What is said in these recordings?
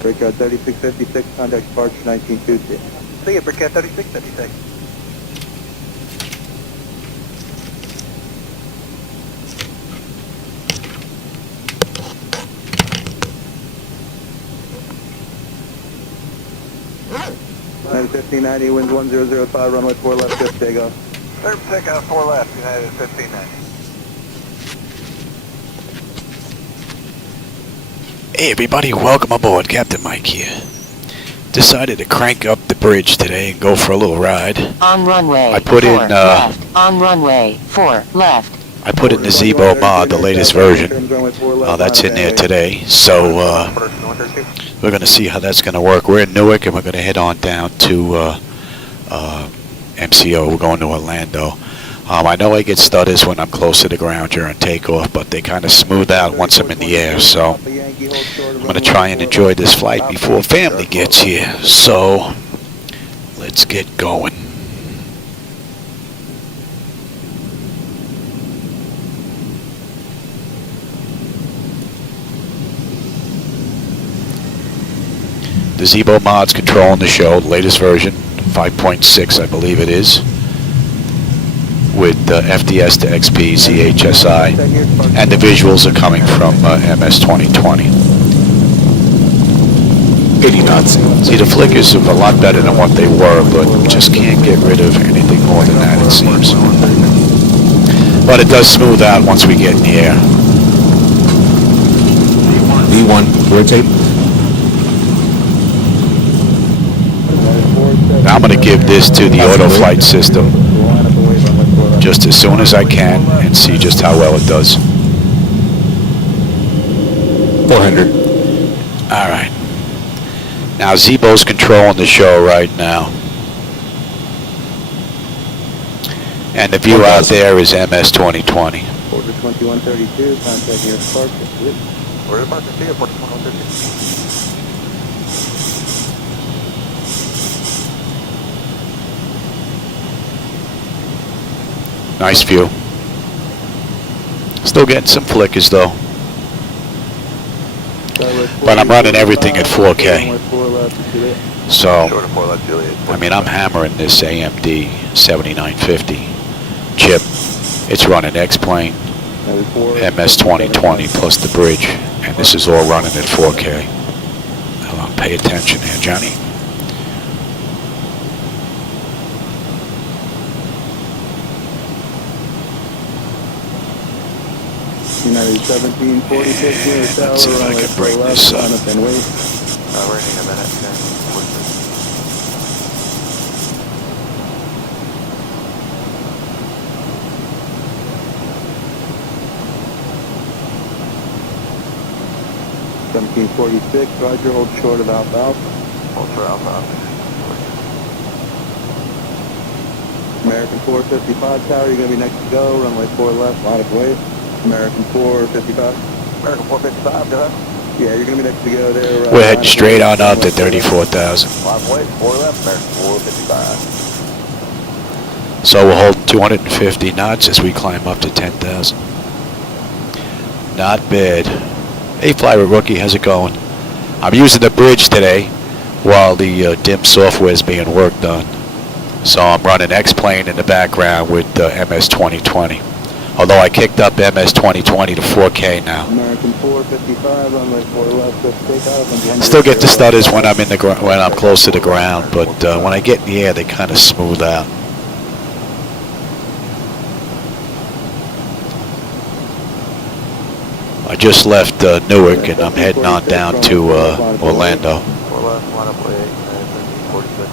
Brickyard 3656, contact departure 1920. See you, Brickyard 3656. United 1590, winds 1005, runway 4 left, just takeoff. Third takeoff, 4 left, United 1590. Hey everybody, welcome aboard. Captain Mike here. Decided to crank up the bridge today and go for a little ride. On runway I put 4 in left. On runway 4 left. I put in the Zebo mod, the latest version. That's in there today. So we're going to see how that's going to work. We're in Newark and we're going to head on down to MCO. We're going to Orlando. I know I get stutters when I'm close to the ground during takeoff, but they kind of smooth out once I'm in the air. So I'm going to try and enjoy this flight before family gets here. So let's get going. The Zebo mod's controlling the show, the latest version, 5.6 I believe it is, with FDS to XP, CHSI, and the visuals are coming from MS2020. 80 knots. See, the flickers are a lot better than what they were, but just can't get rid of anything more than that, it seems. But it does smooth out once we get in the air. V1, rotate. Now I'm going to give this to the auto flight system just as soon as I can and see just how well it does. 400. All right. Now Zebo's controlling the show right now. And the view out there is MS2020. Order 2132, contact your departure. We're about to see you, 2132. Nice view. Still getting some flickers though. But I'm running everything at 4K. So, I mean, I'm hammering this AMD 7950 chip. It's running X-Plane, MS2020 plus the bridge. And this is all running at 4K. Pay attention here, Johnny. United 1746, let's see if I can bring this up. We're in a minute. Yeah. 1746, Roger, hold short of Alpha Alpha. Hold for Alpha Alpha. American 455 tower, you're going to be next to go, runway 4 left, line of wave. American 455. American 455, go ahead. Yeah, you're going to be next to go there. We're heading straight on up to 34,000. 5 wait, 4 left, American 455. So we'll hold 250 knots as we climb up to 10,000. Not bad. Hey, Flyway Rookie, how's it going? I'm using the bridge today while the DIM software is being worked on. So I'm running X-Plane in the background with MS2020. Although I kicked up MS2020 to 4K now. American 455, runway 4 left, just take off. Still get the stutters when I'm in the when I'm close to the ground, but when I get in the air, they kind of smooth out. I just left Newark and I'm heading on down to Orlando. 4 left, line up way 46.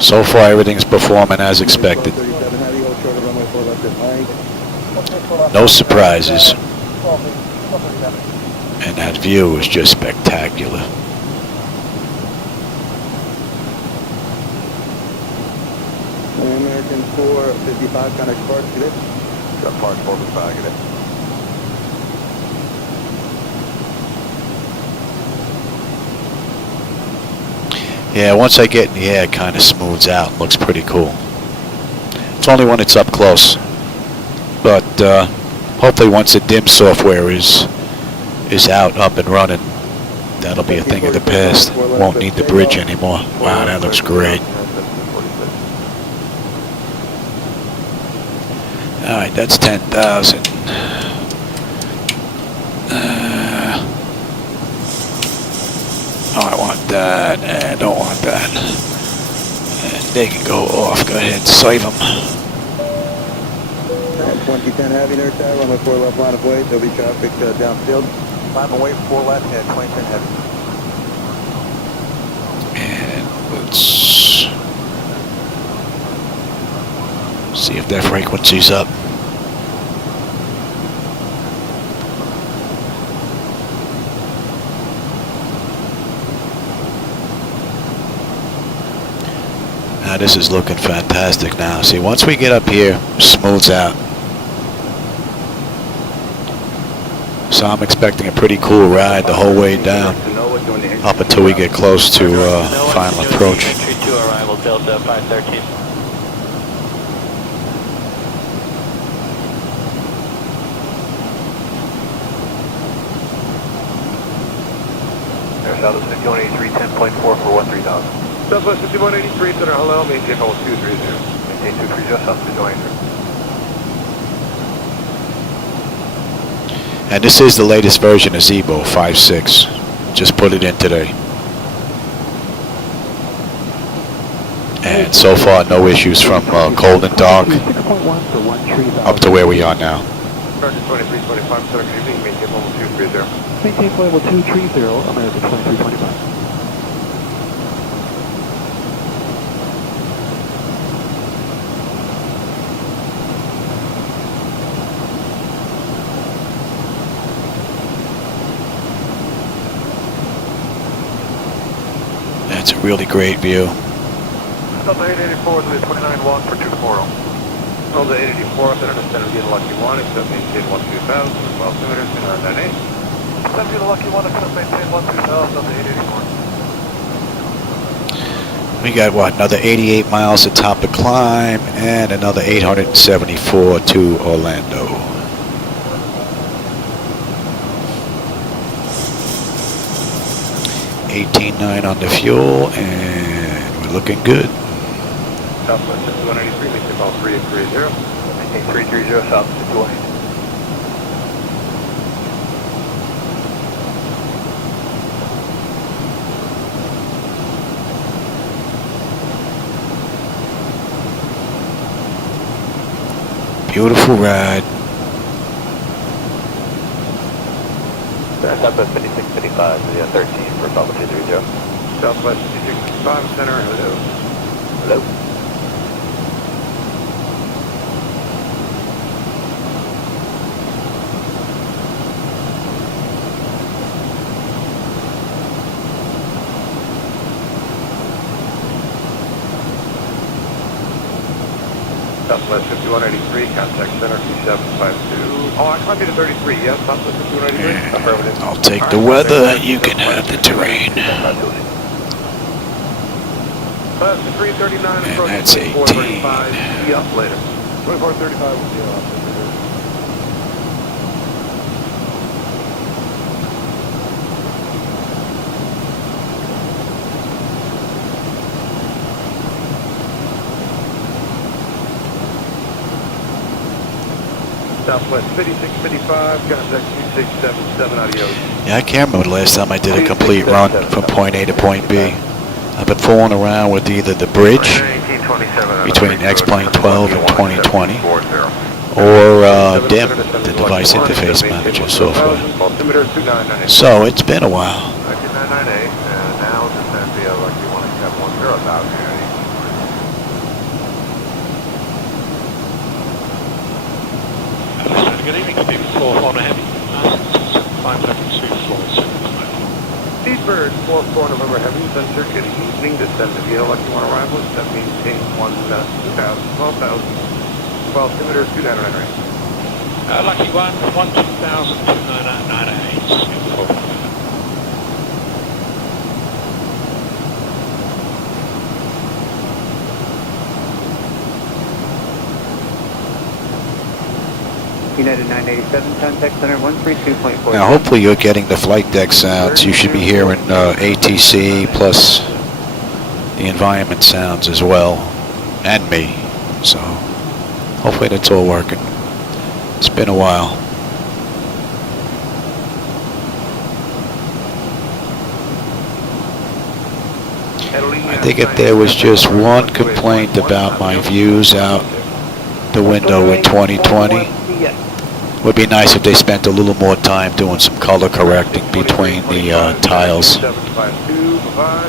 So far, everything's performing as expected. No surprises. And that view is just spectacular. American 455, contact park, get it? Got park 455, get it? Yeah, once I get in the air, it kind of smooths out and looks pretty cool. It's only when it's up close. but hopefully once the DIM software is out, up and running, that'll be a thing of the past. Won't need the bridge anymore. Wow, that looks great. All right, that's 10,000. Oh, I want that, and I don't want that. And they can go off. Go ahead, save them. 2010 heavy, nurse tower, runway 4 left, line of way. There'll be traffic downfield. Climb away 4 left and 2010 heavy. And let's see if that frequency's up. Now this is looking fantastic now. See, once we get up here, smooths out. So I'm expecting a pretty cool ride the whole way down, up until we get close to final approach. Entry 2 arrival, Delta 513. There's Southwest 5183, 10.4 for 13,000. Southwest 5183, center, hello, maintain level 230. Maintain 230, South 5183. And this is the latest version of Zebo 5.6. Just put it in today. And so far, no issues from cold and dark up to where we are now. American 2325, center, good evening, maintain level 230. Maintain level 230, American 2325. It's a really great view. Delta 884 to the 29-1 for 240. Delta 884, center, descend via the Lucky 1, accept maintain 12000, 12 centimeters, 998. Descend via the Lucky 1, accept maintain 12000, Delta 884. We got, what, another 88 miles to top the climb and another 874 to Orlando. $18.9 on the fuel, and we're looking good. Southwest 5183, maintain level 3830. Maintain 330, South 5183. Beautiful ride. Southwest 5655 to the 13 for Papa 230. Southwest 5665, center, hello. Hello. Southwest 5183, contact center 2752. Oh, I climbed to 33, yes, Southwest 5183. Affirmative. I'll take the weather, you can have the terrain. Class 339, approach that's 2435, see up later. 2435 will be off. Southwest 5655, contact 2677, adios. Yeah, I can't remember the last time I did a complete run from point A to point B. I've been fooling around with either the bridge between X-Plane12 and 2020 or DIM, the device interface manager software. So it's been a while. 998, and now descend via Lucky 1 accept 10,000. Good evening, Steve. 4 on a heavy. 572 floors. Seabird, 4 November Heavy, Center, good evening, descend via Lucky 1 arrival, step maintain 12,000, 12 centimeters, 2998. Lucky 1, 12,000, 2998. United 987, contact center 132.4. Now, hopefully you're getting the flight deck sounds. You should be hearing ATC plus the environment sounds as well, and me. So, hopefully that's all working. It's been a while. I think if there was just one complaint about my views out the window in 2020, would be nice if they spent a little more time doing some color correcting between the tiles.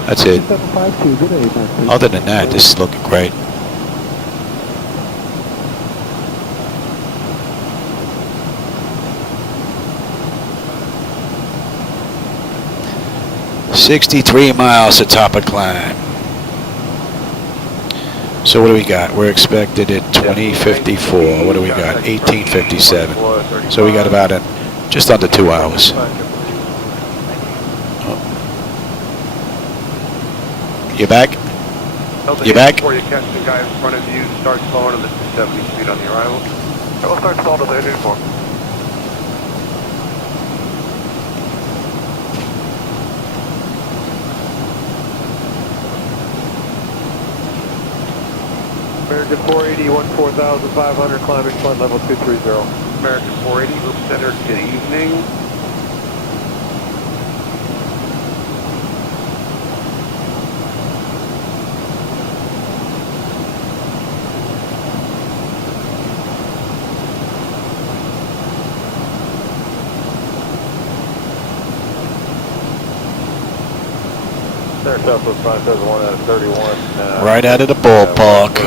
That's it. Other than that, this is looking great. $63 miles to top of climb. So what do we got? We're expected at 2054. What do we got? 1857. So we got about just under 2 hours. Oh. You back? You back? Before you catch the guy in front of you, start slowing to the 270 speed on the arrival. We'll start slowing to the 884. American 480, 14,500, climbing flight level 230. American 480, Loop Center, good evening. Center Southwest 571 out of 31. Right out of the ballpark.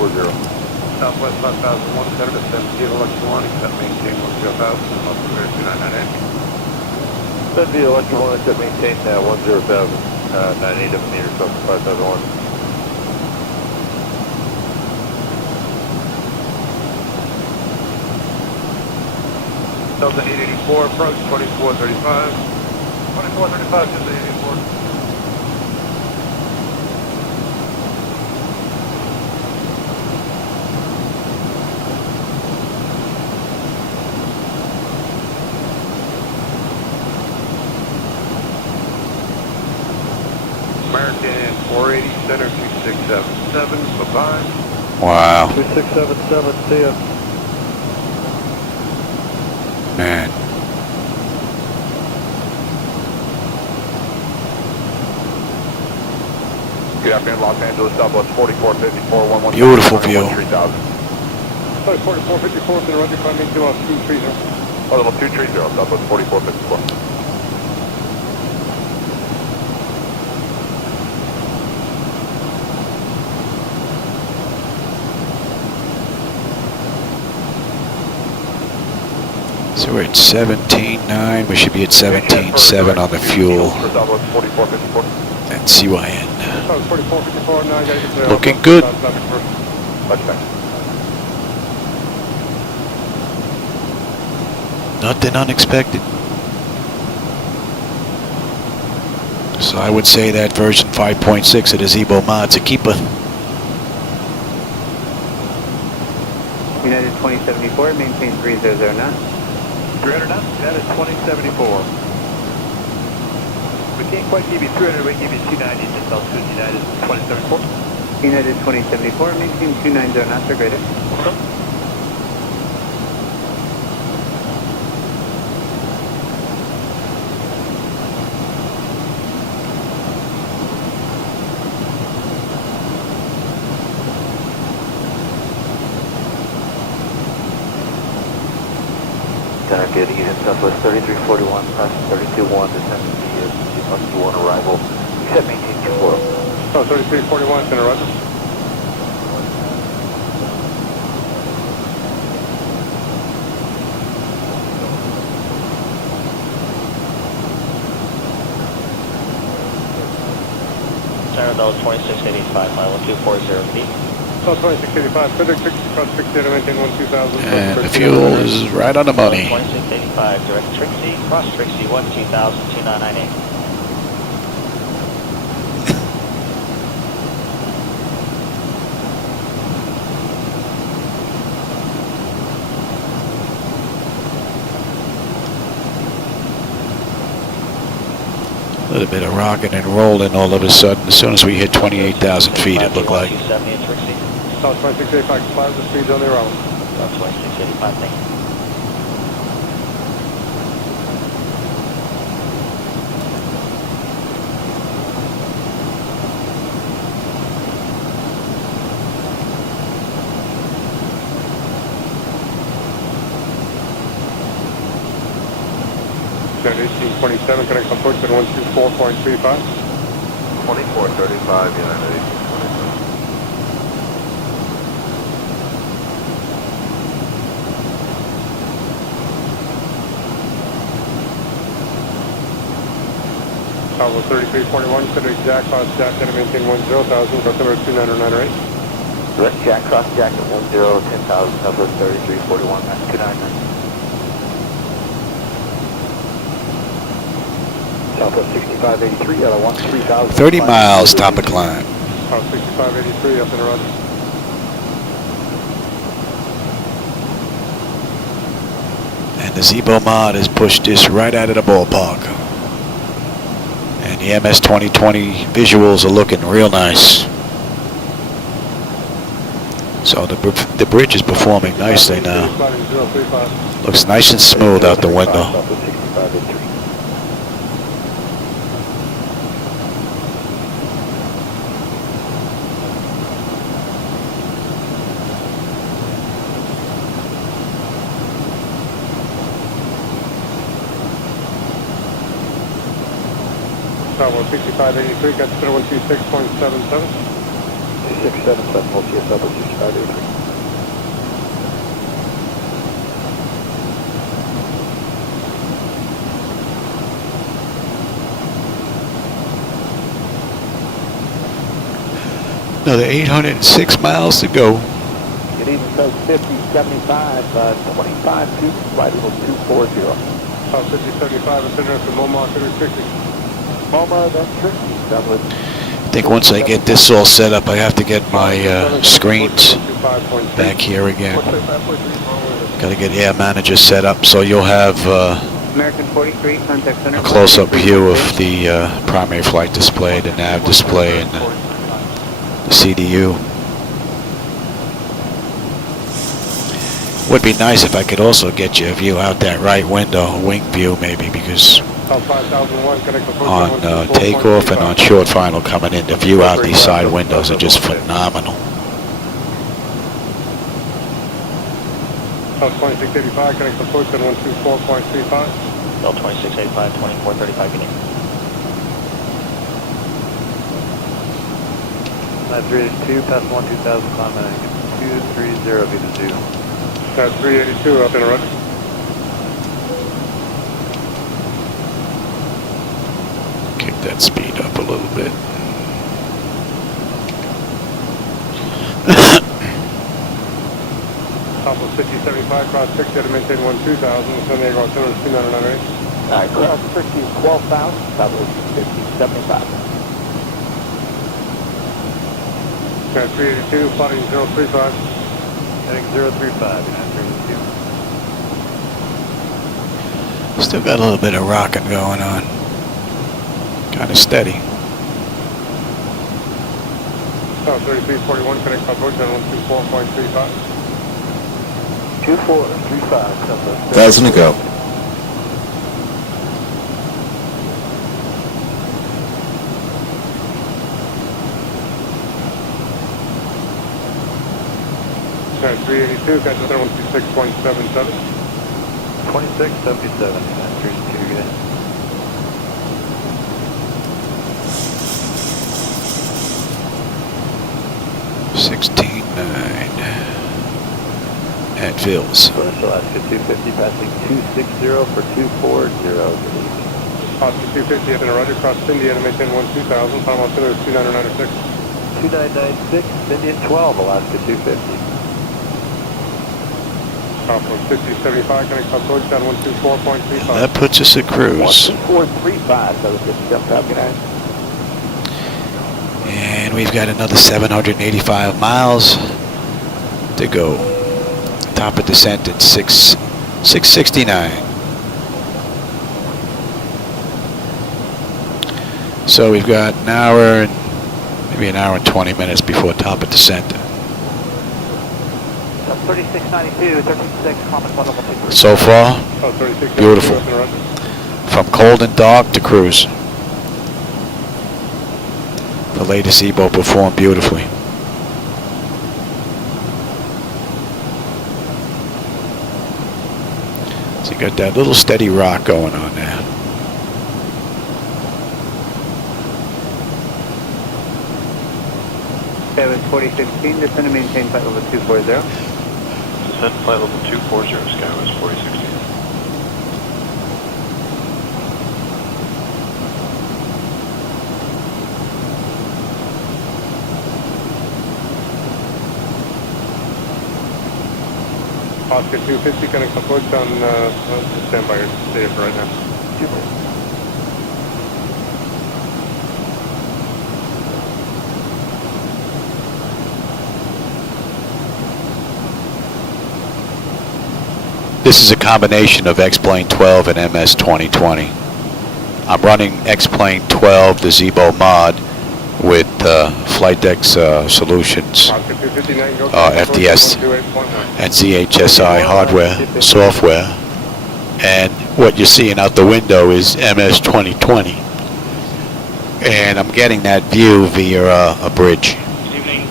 Southwest 5001, center to 70, Electric 1, except maintain 10,000, and most clear 2998. 70 Electric 1, except maintain 10,000, 98 meters, Southwest 5001. Delta 884, approach 2435. 2435 to the 884. American 480, center 2677, bye-bye. Wow. 2677, see ya. Man. Good afternoon, Los Angeles, Southwest 4454, 113. Beautiful view. 3000. Sorry, 4454, to the Roger, climbing to 230. Oh, level 230, Southwest 4454. So we're at 17.9. We should be at 17.7 on the fuel. And CYN. Looking good. Nothing unexpected. So I would say that version 5.6 of the Zebo mod's a keeper. United 2074, maintain 300 knots. 300 knots, United 2074. We can't quite give you 300, we can give you 290, just altitude United 2074. United 2074, maintain 290 knots or greater. Good evening, Southwest 3341, cross 321, descend to the 1 arrival. Except maintain 24. Oh, 3341, center Roger. Center Bell 2685, mile 240 feet. Oh, 2685, Frederick 60, cross 60, maintain 12,000. And the fuel is right on the money. 2685, direct Trixie, cross Trixie, 2000, 2998. A little bit of rocking and rolling all of a sudden. As soon as we hit 28,000 feet, it looked like. 270 at Trixie. South 2685, Plaza, speeds on the arrival. South 2685, thank you. Jet 1827, connect approach at 124.35. 2435, United 1827. Tower 3341, set exact cross jack and maintain 10,000, customer 29908. Direct jack, cross jack at 10, 10,000, Southwest 3341, that's 299. Southwest 6583 out of 13,000. 30 miles, top of climb. South 6583, up and running. And the Zebo mod has pushed this right out of the ballpark. And the MS2020 visuals are looking real nice. So the bridge is performing nicely now. Looks nice and smooth out the window. Southwest 6583. Tower 6583, got 126.77. 2677, we'll see you Southwest 6583. Another 806 miles to go. Good evening, Coast 5075, 25 to flight level 240. South 5075, ascending up to Momar 360. MoMA, then Trixie, Southwest. I think once I get this all set up, I have to get my screens back here again. Got to get Air Manager set up so you'll have American 43, contact center. a close-up view of the primary flight display, the nav display, and the CDU. Would be nice if I could also get you a view out that right window, a wing view maybe, because on takeoff and on short final coming in, the view out these side windows are just phenomenal. South 2685, connect approach at 124.35. Bell 2685, 2435, good evening. 382, pass 12,000, climb at 230, be the zoo. That's 382, up and running. Kick that speed up a little bit. Southwest 5075, cross 60 to maintain 12,000, San Diego, center 2998. Alright, cross Trixie 12,000, Southwest 5075. That's 382, plotting 035. Heading 035, United 382. Still got a little bit of rocking going on. Kind of steady. South 3341, connect approach at 124.35. 2435, Southwest. 1,000 to go. That's 382, got center 126.77. 2677, United 382, good. 16.9 at Phil's. First Alaska 250, passing 260 for 240, good evening. Oscar 250, up and roger, cross India to maintain 12,000, final center is 2996. 2996, Indian 12, Alaska 250. Southwest 5075, connect approach at 124.35. That puts us at cruise. 12435, so it's just jumped out, good night. And we've got another 785 miles to go. Top of descent at 669. So we've got an hour and maybe an hour and 20 minutes before top of descent. 3692, 136, common 112. So far, Oh, 36. beautiful. From cold and dark to cruise. The latest EBO performed beautifully. So you got that little steady rock going on there. Kevin 4016, descend and maintain flight level 240. Descent flight level 240, Skywest 4016. Oscar 250, going to approach on stand by your stage right now. This is a combination of X-Plane12 and MS2020. I'm running X-Plane12, the Zebo mod, with Flight Deck Solutions, FDS and ZHSI hardware, software. And what you're seeing out the window is MS2020. And I'm getting that view via a bridge, Good evening.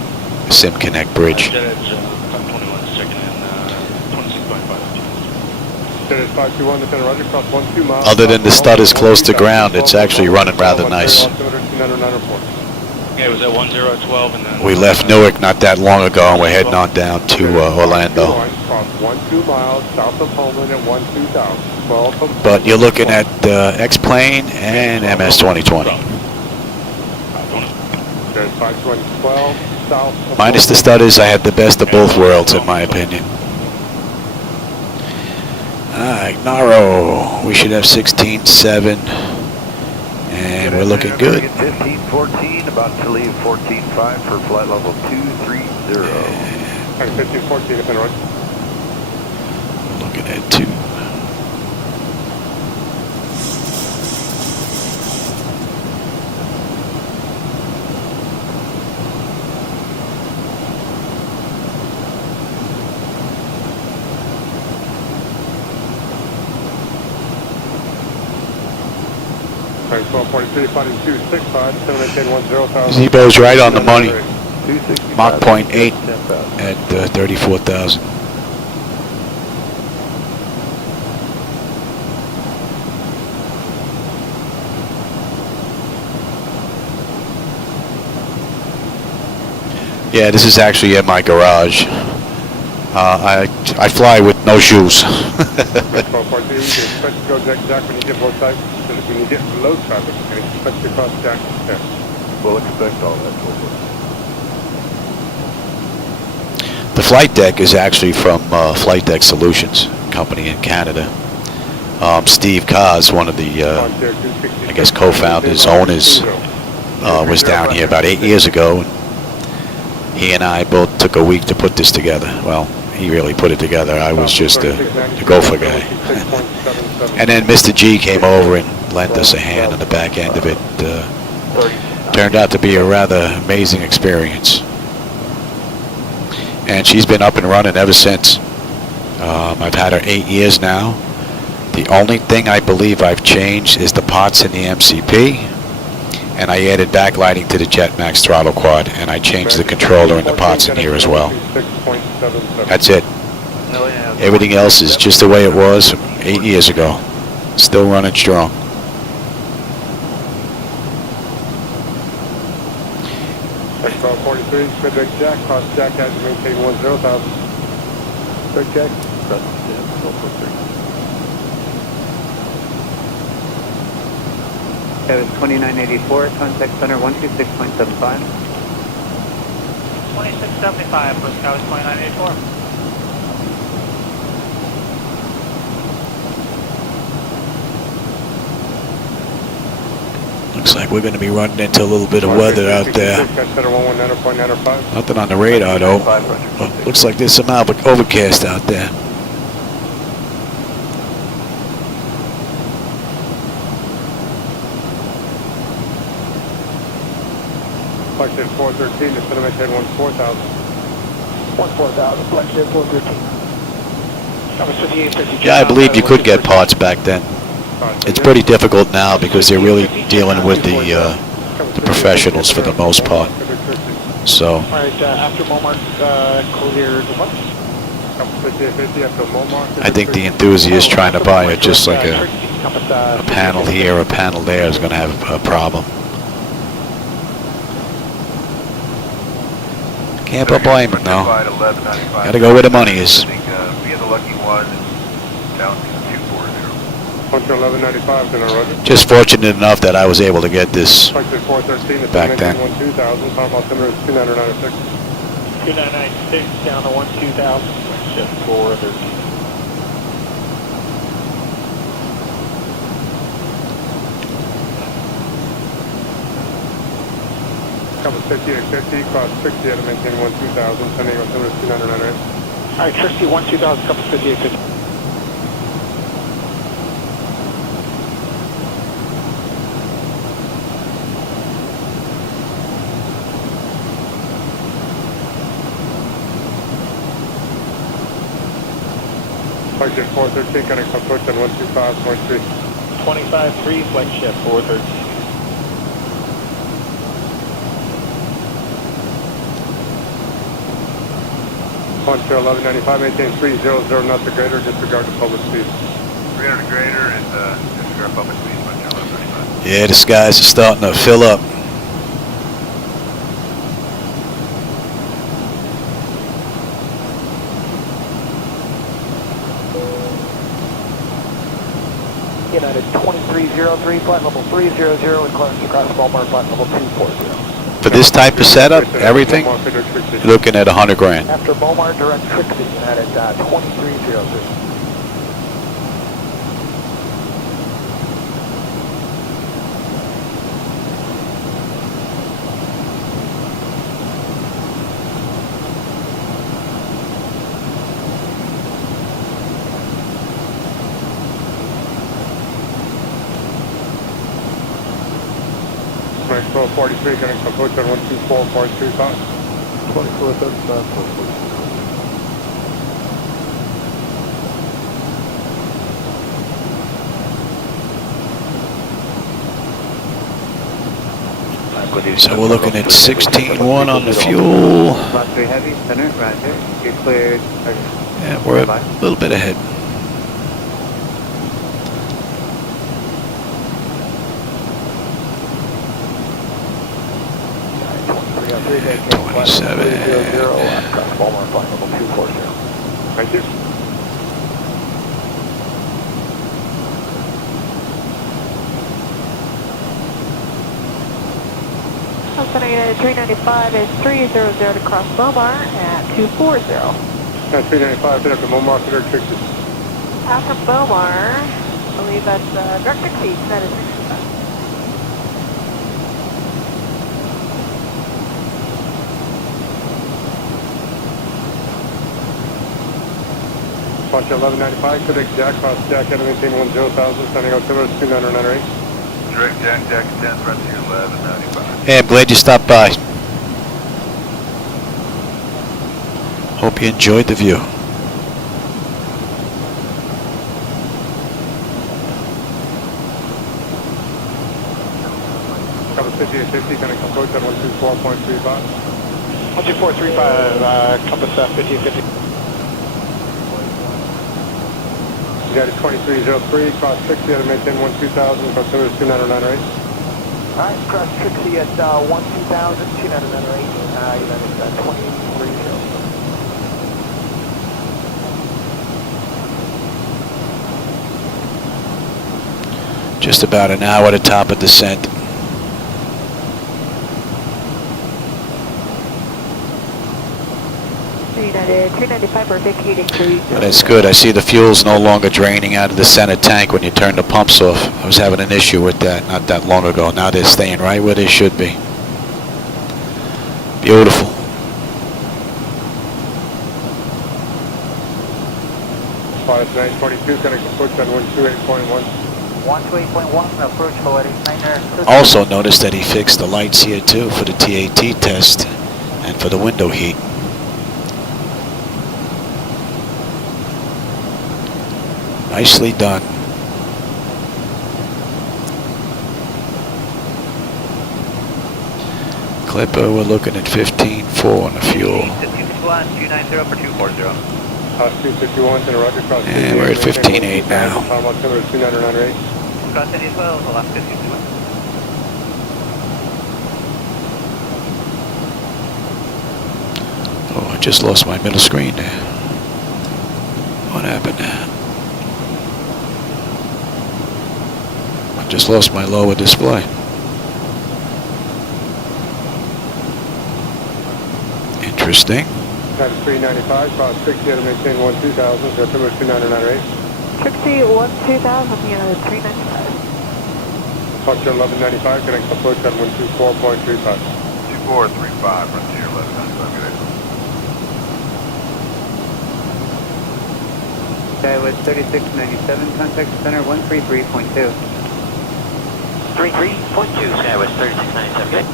SimConnect bridge. Jet Edge 521 is checking in 26.5. Jet Edge 521, descend Roger, cross 12 miles. Other than the stutters close to ground, it's actually running rather nice. Yeah, it was at 1012 and then... We left Newark not that long ago, and we're heading on down to Orlando. Cross 12 miles south of Homeland at 12,000. But you're looking at X-Plane and MS2020. Jet Edge 512 south of Minus the stutters, I had the best of both worlds, in my opinion. Alright, Naro. We should have 16.7. And we're looking good. 1514, about to leave 14.5 for flight level 230. 1514, descend Roger. Looking at 2. Right, 1243, finding 265, descend and maintain 10,000. Zebo's right on the money. 265. Mach point 8 at 34,000. Yeah, this is actually at my garage. I fly with no shoes. 1243, you can expect to go Jack when you get low traffic. When you get low traffic, you can expect to cross Jack there. We'll expect all that. The flight deck is actually from Flight Deck Solutions, company in Canada. Steve Kaz, one of the, I guess, co-founders, owners, was down here about 8 years ago. He and I both took a week to put this together. Well, he really put it together. I was just a gopher guy. And then Mr. G came over and lent us a hand on the back end of it. Turned out to be a rather amazing experience. And she's been up and running ever since. I've had her 8 years now. The only thing I believe I've changed is the pots in the MCP. And I added backlighting to the Jetmax throttle quad, and I changed the controller and the pots in here as well. That's it. Everything else is just the way it was from 8 years ago. Still running strong. X-Plane 43, Midway Jack, cross Jack as you maintain 10,000. Quick check. Kevin 2984, contact center 126.75. 2675 for Skywest 2984. Looks like we're going to be running into a little bit of weather out there. Nothing on the radar though. But looks like there's some overcast out there. Flight jet 413, descend and maintain 14,000. 14,000, flight jet 413. Compass 5850. Yeah, I believe you could get parts back then. It's pretty difficult now because they're really dealing with the professionals for the most part. So, Alright, after Momart cleared what? Compass 5850 after Momart. I think the enthusiast trying to buy it just like a panel here, a panel there is going to have a problem. Can't blame it, no. Gotta go where the money is. We had the lucky one down to 240. 1195, then Roger. Just fortunate enough that I was able to get this Flight jet 413, back then. 2000, final altimeter is 2996. 2996 down to 12,000, flight jet 413. Compass 5850, cross 60 at a maintain 12,000, sending altimeter is 2998. Alright, Trixie 12,000, compass 5850. Flight jet 413, connect approach on 125.3. 25-3, flight jet 413. Launch to 1195, maintain 300 knots or greater, disregard the public speed. 300 greater and disregard public speed, launch to 1195. Yeah, the skies are starting to fill up. United 2303, flight level 300, inclines across Walmart, flight level 240. For this type of setup, everything, you're looking at 100 grand. After Beaumont, direct Trixie, United 2303. Next 1243, connect approach on 124.35. 2435. So we're looking at 16.1 on the fuel. Box 3 heavy, center, roger. You're cleared. And we're a little bit ahead. Thank you. United 395 is 300 to cross Bomar at 240. 395, hit up to Momar, direct Trixie. After Bomar, I believe that's direct Trixie, that is 395. Launch 1195, correct Jack, cross Jack, at a maintain 10,000, sending altimeter is 2998. Direct Jack, Jack 10, frontier 1195. Hey, I'm glad you stopped by. Hope you enjoyed the view. Compass 5850, connect approach on 124.35. 12435, compass 5850. United 2303, cross 60 at a maintain 12,000, altimeter is 2998. Alright, cross Trixie at 12,000, 2998, United 2303. Just about an hour to top of descent. United 395, we're vacating 300. But that's good. I see the fuel's no longer draining out of the center tank when you turn the pumps off. I was having an issue with that not that long ago. Now they're staying right where they should be. Beautiful. Flight 922, connect approach on 128.1. 128.1, approach for 89er. Also noticed that he fixed the lights here too for the TAT test and for the window heat. Nicely done. Clipper, we're looking at 15.4 on the fuel. 290 for 240. 251 to the roger, cross. And we're at 15.8 now. Power altimeter 2998. Cross any as well, the last 52. Oh, I just lost my middle screen there. What happened there? I just lost my lower display. Interesting. 395, cross 60 to maintain 12000, so altimeter 2998. Trixie 12000, United 395. Departure 1195, connect approach at 124.35. 2435, frontier 1195, good. Okay, with 3697, contact center 133.2. 33.2, Skywest 3697, good.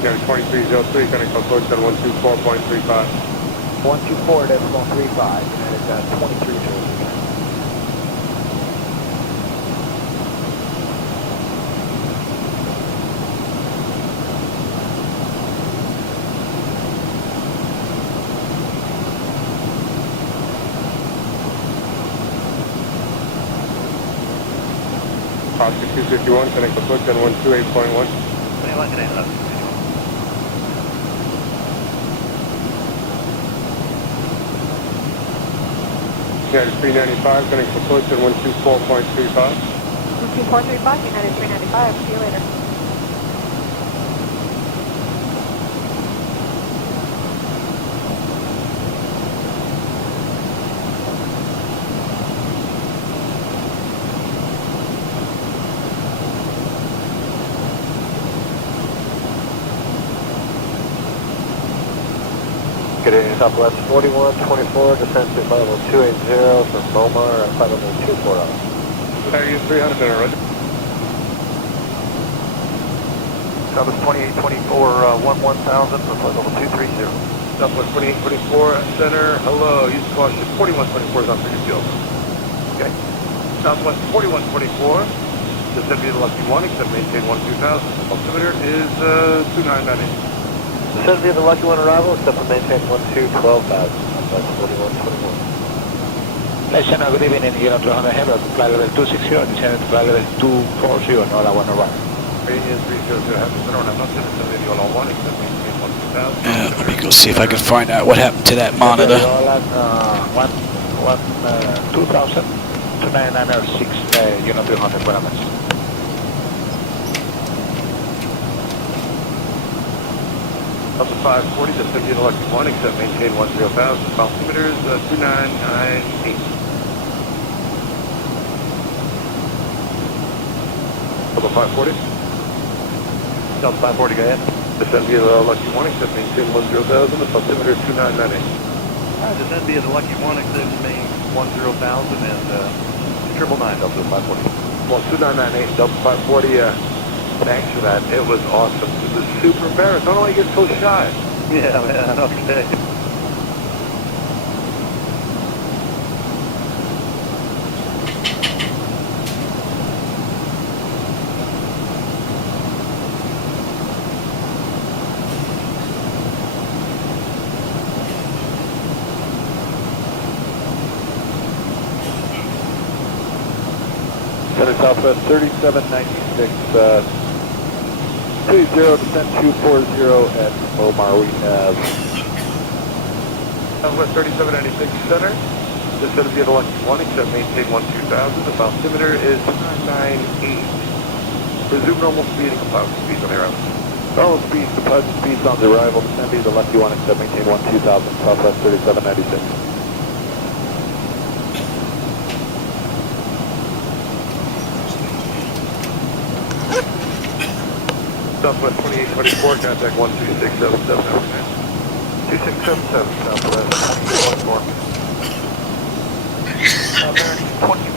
Yeah, 2303, connect approach at 124.35. 124.35, United 2303. Oscar 251, connect approach at 128.1. 21 today, left. Yeah, 395, connect approach at 124.35. 12435, United 395. See you later. Good evening, Southwest 4124, descent to flight level 280 from Bomar at flight level 240. Carry 300 there, Roger. Southwest 2824, 11000 for flight level 230. Southwest 2824, center, hello, use caution, 4124 is on pretty field. Okay. Southwest 4124, descent via the Lucky 1, except maintain 12000. Altimeter is 2998. Descend via the Lucky 1 arrival, except for maintain 12,000. That's 4121. Listen, good evening, Unit 300 Heaven, flight level 260, descending to flight level 240, and all I want to run. Radius 300, have to center on a nothing, descend via all 1, except maintain 12000. Let me go see if I can find out what happened to that monitor. All at 2,000 to 996, Unit 300, Buenas. Up to 540, descend via the Lucky 1, except maintain 10,000. Altimeter is 2998. Up to 540. Delta 540, go ahead. Descend via the Lucky 1, except maintain 10,000. The altimeter is 2998. Descend via the Lucky 1, except main 10,000 and 999, Delta 540. Well, 2998, Delta 540, thanks for that. It was awesome. It was super embarrassed. I don't know why you get so shy. Yeah, man, okay. Center Southwest 3796, 20 descent 240 at Omar. We have Southwest 3796 center. Descend via the Lucky 1, except maintain 12,000. The altimeter is 998. Resume normal speed and composite speeds on the arrival. Normal speed, composite speeds on the arrival. Descend via the Lucky 1, except maintain 12,000. Southwest 3796. Southwest 2824, contact 12677. 2677, Southwest 2824. American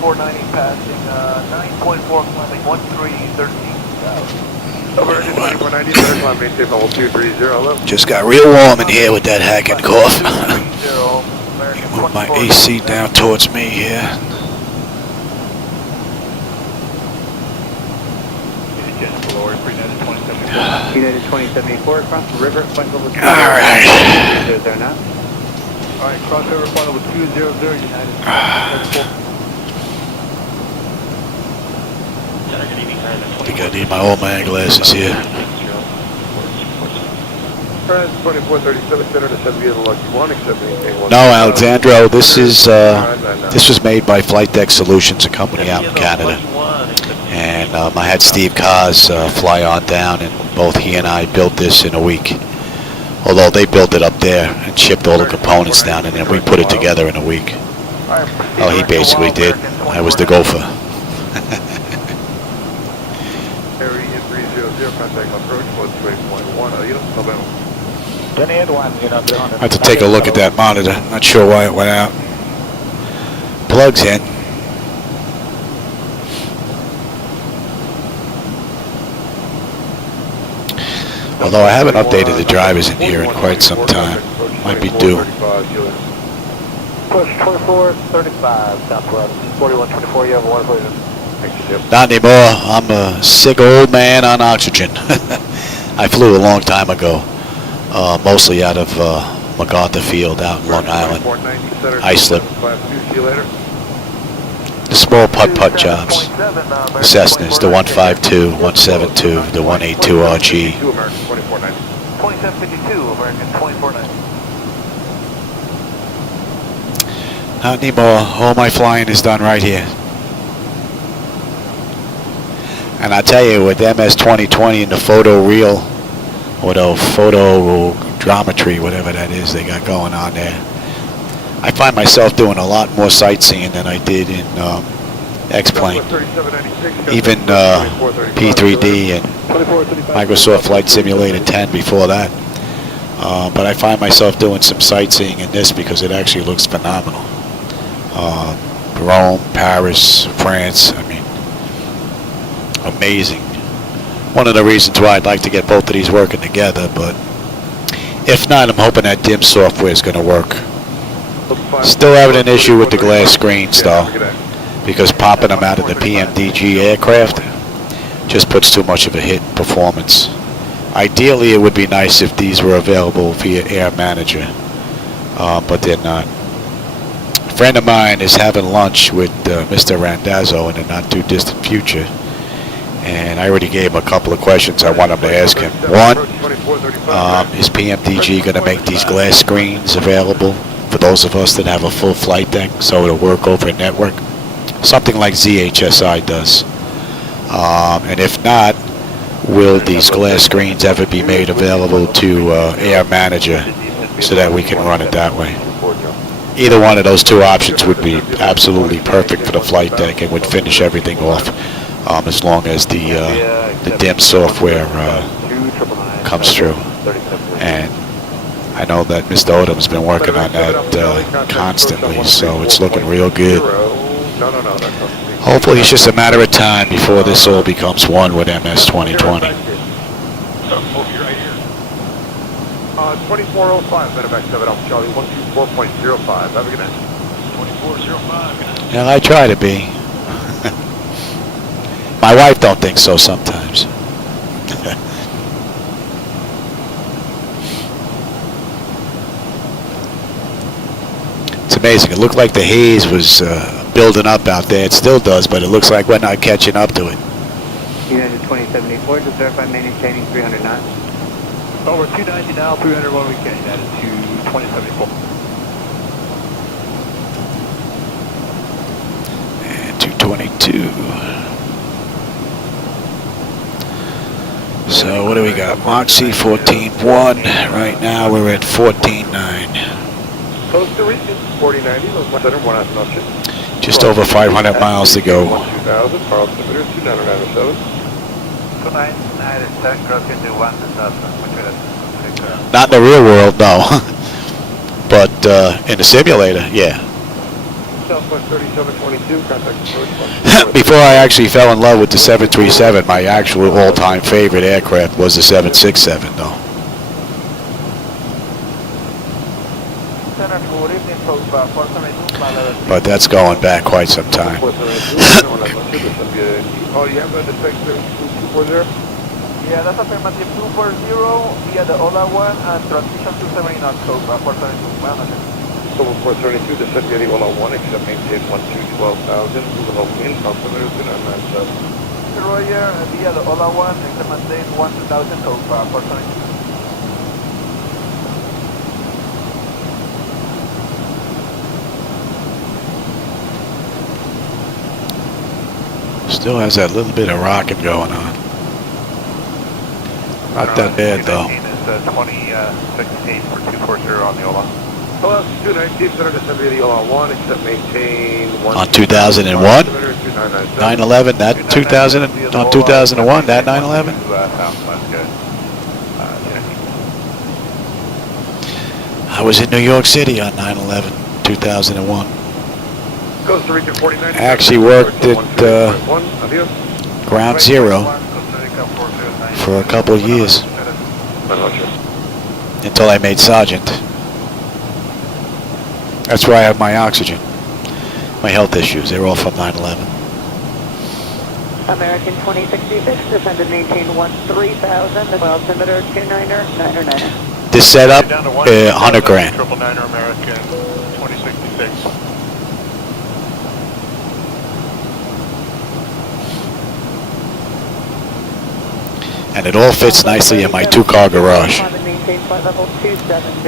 2490 passing 9.4 climbing 1313,000. American 2490, center climb, maintain level 230, hello. Just got real warm in here with that hacking cough. American Move my AC down towards me here. United 2074 across the river, flight level 2. Alright. Is there not? Alright, crossover, flight level 200, United 74. I think I need my old man glasses here. France 2437, center to 78, lucky 1, accept maintain 1. No, Alexandro, this was made by Flight Deck Solutions, a company out in Canada. And I had Steve Kaz fly on down, and both he and I built this in a week. Although they built it up there and shipped all the components down, and then we put it together in a week. Oh, he basically did. I was the gopher. Area 300, contact approach, 128.1, Jenny Edwin, you know, I have to take a look at that monitor. Not sure why it went out. Plugs in. Although I haven't updated the drivers in here in quite some time. Might be due. Push 2435, Southwest 4124, you have a wonderful evening. Not anymore. I'm a sick old man on oxygen. I flew a long time ago. Mostly out of MacArthur Field out in Long Island. Islip. The small putt-putt jobs. The Cessnas, the 152, 172, the 182 RG. 2752, American 2490. Not anymore. All my flying is done right here. And I tell you, with MS2020 and the photo reel, or the photogrammetry, whatever that is they got going on there, I find myself doing a lot more sightseeing than I did in X-Plane. Even P3D and Microsoft Flight Simulator 10 before that. But I find myself doing some sightseeing in this because it actually looks phenomenal. Rome, Paris, France, I mean, amazing. One of the reasons why I'd like to get both of these working together, but if not, I'm hoping that DIM software is going to work. Still having an issue with the glass screens though, because popping them out of the PMDG aircraft just puts too much of a hit in performance. Ideally, it would be nice if these were available via Air Manager, but they're not. A friend of mine is having lunch with Mr. Randazzo in the not too distant future, and I already gave him a couple of questions I want him to ask him. One, is PMDG going to make these glass screens available for those of us that have a full flight deck, so it'll work over a network? Something like ZHSI does. And if not, will these glass screens ever be made available to Air Manager so that we can run it that way? Either one of those two options would be absolutely perfect for the flight deck and would finish everything off, as long as the DIM software comes through. And I know that Mr. Odom's been working on that constantly, so it's looking real good. Hopefully it's just a matter of time before this all becomes one with MS2020. 2405, Medevac 7 Alpha Charlie, 124.05. Have a good night. 2405. Yeah, I try to be. My wife don't think so sometimes. It's amazing. It looked like the haze was building up out there. It still does, but it looks like we're not catching up to it. United 2074, just verify maintaining 300 knots. Over 290 now, 301 weekend, United to 2074. And 222. So what do we got? Moxie 14.1. Right now we're at 14.9. Costa Rica, 4090, those my center, 1 after option. Just over 500 miles to go. 2000, Carl Altimeter, 2907. 29, is 10, crossing the 1 to South. Not in the real world, no. But in the simulator, yeah. Southwest 3722, contact Before I actually fell in love with the 737, my actual all-time favorite aircraft was the 767, though. But that's going back quite some time. Oh, you have the specs 240? Yeah, that's affirmative 240 via the Ola 1 and transmission 270 knots code 472. So 432, descend via the Ola 1, except maintain 12,000, moving over in, altimeter to 997. Roger, via the Ola 1, except maintain 1,000 code 472. Still has that little bit of rocking going on. Not that bad, though. 26.8 for 240 on the Ola. Ola 219, center descend via the Ola 1, except maintain 1. On 2001? 911, that 2000, on 2001, that 911? I was in New York City on 9/11, 2001. Goes to region 49. I actually worked at Ground Zero for a couple of years until I made Sergeant. That's where I have my oxygen. My health issues, they're all from 9/11. American 2066, descended maintain 13,000, the altimeter 299er. This setup, 100 grand. Triple Niner American 2066. And it all fits nicely in my two-car garage,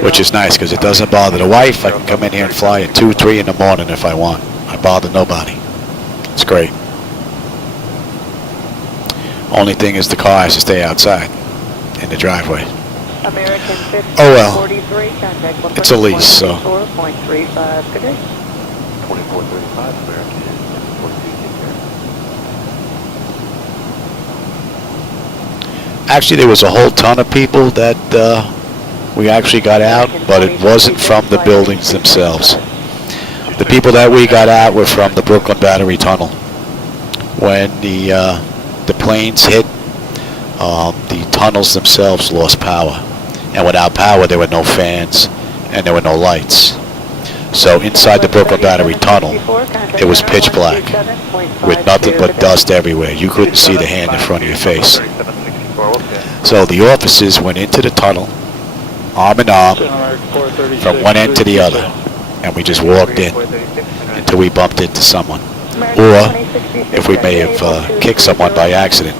which is nice because it doesn't bother the wife. I can come in here and fly at 2, 3 in the morning if I want. I bother nobody. It's great. Only thing is the car has to stay outside in the driveway. Oh well, it's a lease, so. 2435, good day. 2435, American 42. Actually, there was a whole ton of people that we actually got out, but it wasn't from the buildings themselves. The people that we got out were from the Brooklyn Battery Tunnel. When the planes hit, the tunnels themselves lost power. And without power, there were no fans and there were no lights. So inside the Brooklyn Battery Tunnel, it was pitch black with nothing but dust everywhere. You couldn't see the hand in front of your face. So the officers went into the tunnel, arm in arm, from one end to the other, and we just walked in until we bumped into someone. Or if we may have kicked someone by accident.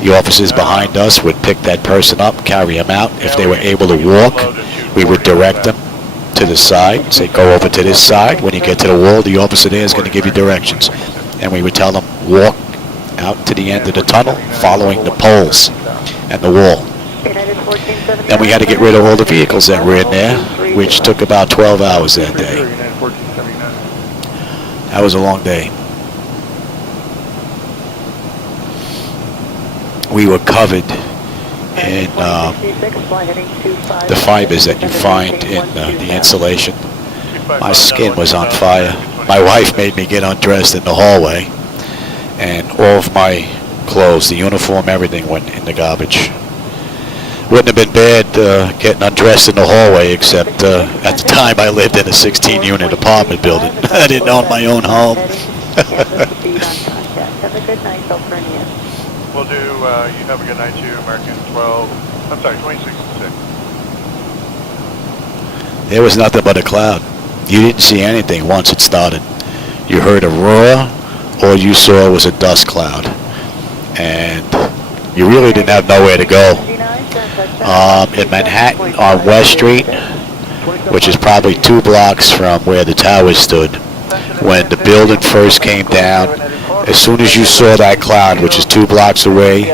The officers behind us would pick that person up, carry him out. If they were able to walk, we would direct them to the side, say go over to this side. When you get to the wall, the officer there is going to give you directions. And we would tell them walk out to the end of the tunnel, following the poles and the wall. Then we had to get rid of all the vehicles that were in there, which took about 12 hours that day. That was a long day. We were covered in the fibers that you find in the insulation. My skin was on fire. My wife made me get undressed in the hallway, and all of my clothes, the uniform, everything went in the garbage. Wouldn't have been bad getting undressed in the hallway, except at the time I lived in a 16-unit apartment building. I didn't own my own home. Have a good night, California. We'll do, you have a good night too, American 12, I'm sorry, 2066. There was nothing but a cloud. You didn't see anything once it started. You heard a roar, all you saw was a dust cloud. And you really didn't have nowhere to go. In Manhattan on West Street, which is probably 2 blocks from where the tower stood, when the building first came down, as soon as you saw that cloud, which is 2 blocks away,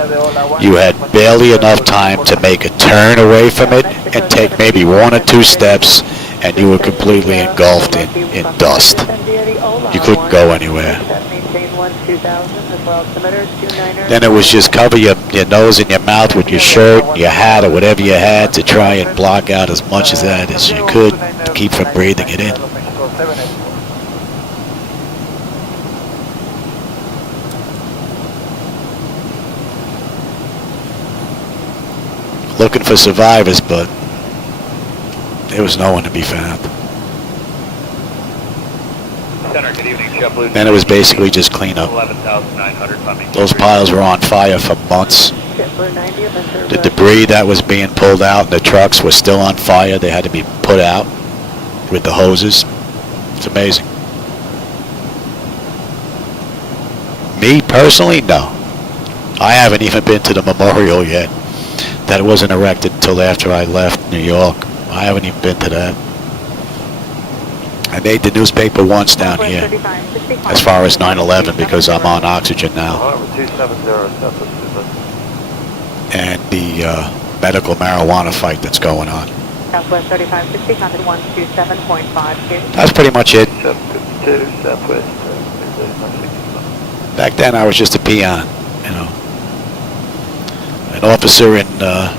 you had barely enough time to make a turn away from it and take maybe 1 or 2 steps, and you were completely engulfed in dust. You couldn't go anywhere. Then it was just cover your nose and your mouth with your shirt, your hat, or whatever you had to try and block out as much of that as you could to keep from breathing it in. Looking for survivors, but there was no one to be found. Center, good evening, JetBlue. Then it was basically just cleanup. 11,900 Those piles were on fire for months. The debris that was being pulled out in the trucks was still on fire. They had to be put out with the hoses. It's amazing. Me personally, no. I haven't even been to the memorial yet. That wasn't erected until after I left New York. I haven't even been to that. I made the newspaper once down here as far as 9/11 because I'm on oxygen now. And the medical marijuana fight that's going on. Southwest 3560, contact 127.52. That's pretty much it. 752, Southwest. Back then I was just a peon, you know. An officer in the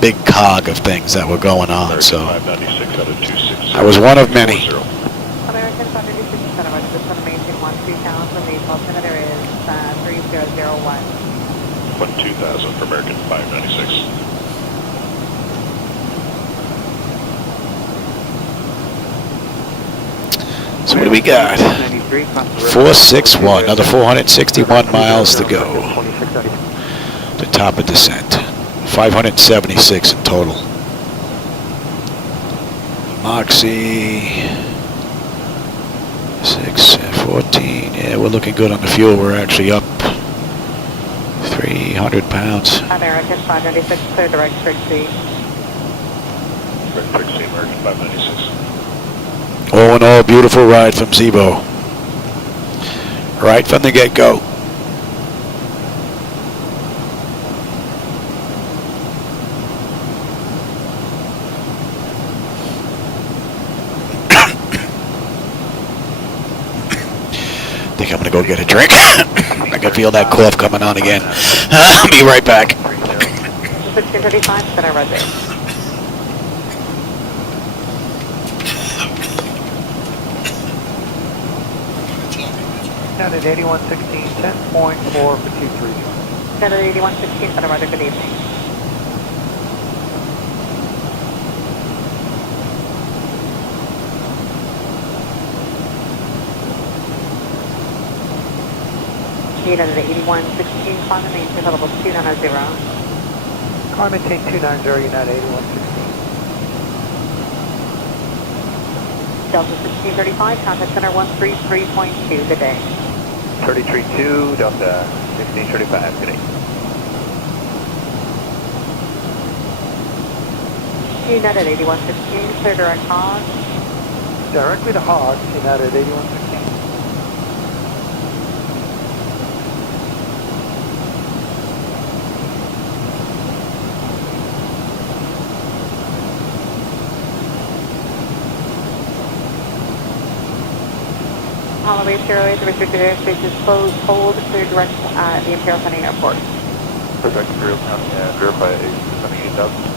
big cog of things that were going on, so I was one of many. American 596, center, just on the maintain 13000, the altimeter is 3001. 12000 for American 596. So what do we got? 461, another 461 miles to go. The top of descent. 576 in total. Moxie 614. Yeah, we're looking good on the fuel. We're actually up 300 pounds. American 596, clear direct Trixie. Direct Trixie, American 596. All in all, beautiful ride from Zebo. Right from the get-go. Think I'm gonna go get a drink. I can feel that cough coming on again. I'll be right back. 1635, center, roger. Down at 8116, 10.4 for 230. Down at 8116, center, roger, good evening. Down at 8116, climb and maintain level 290. Climb maintain 290, United 8116. Delta 1635, contact center 133.2, good day. 332, Delta 1635, good day. United 8116, clear direct hog. Directly to Hog, United 8116. Holloway, Sierra 8, the restricted airspace is closed. Hold, clear direct the Imperial County Airport. Direct Imperial County, verify 8,000.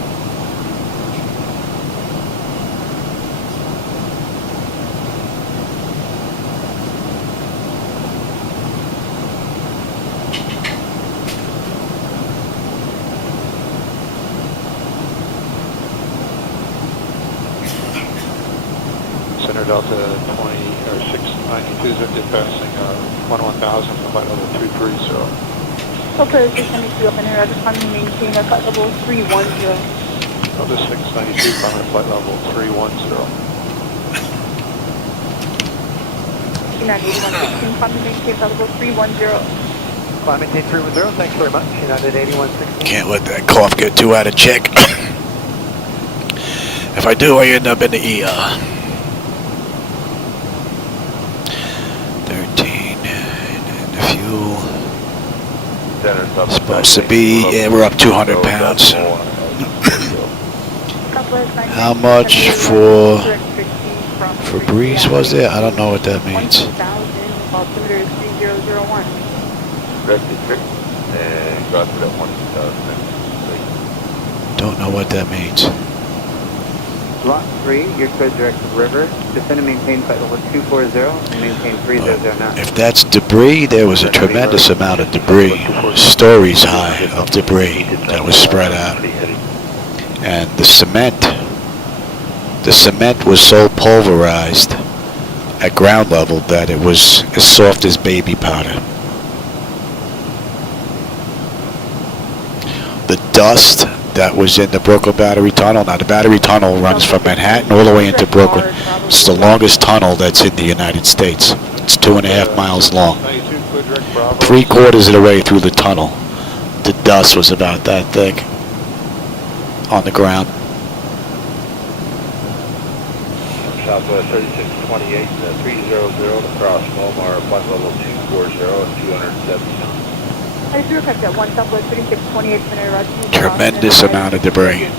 Center Delta 20 or 692 is passing 11,000 for flight level 230. Okay, 692 up in here. I just want to maintain a flight level 310. Delta 692 climbing flight level 310. United 8116, climb and maintain flight level 310. Climb maintain 310, thanks very much. United 8116. Can't let that cough get too out of check. If I do, I end up in the ER. 13, and the fuel supposed to be, yeah, we're up 200 pounds. How much for Febreze was there? I don't know what that means. 1,000, altimeter is 3001. Direct district, and cross it at 1,000. Don't know what that means. Lot 3, your code directed river. Descend and maintain flight level 240 and maintain 3009. If that's debris, there was a tremendous amount of debris, stories high of debris that was spread out. And the cement was so pulverized at ground level that it was as soft as baby powder. The dust that was in the Brooklyn Battery Tunnel. Now, the Battery Tunnel runs from Manhattan all the way into Brooklyn. It's the longest tunnel that's in the United States. It's 2.5 miles long. 3/4 of the way through the tunnel, the dust was about that thick on the ground. Southwest 3628, 300 to cross Walmart, flight level 240 and 270 knots. I do correct at 1 Southwest 3628, Roger. Tremendous amount of debris.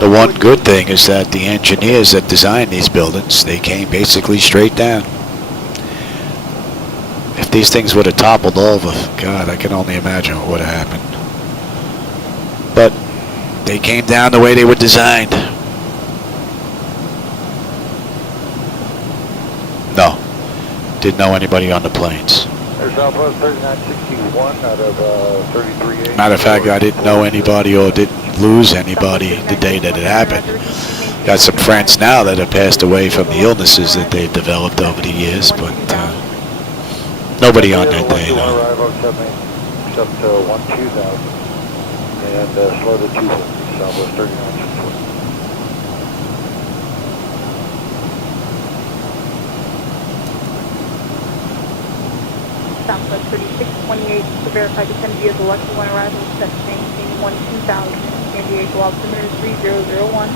The one good thing is that the engineers that designed these buildings, they came basically straight down. If these things would have toppled over, God, I can only imagine what would have happened. But they came down the way they were designed. No, didn't know anybody on the planes. There's Southwest 3961 out of 338. Matter of fact, I didn't know anybody or didn't lose anybody the day that it happened. Got some friends now that have passed away from the illnesses that they've developed over the years, but nobody on that day, no. Arrive on 7 to 1-2000 and slow to 250, Southwest 3961. Southwest 3628 to verify descent via the Lucky One arrival, set maintain 1-2000, San Diego altimeter 3001.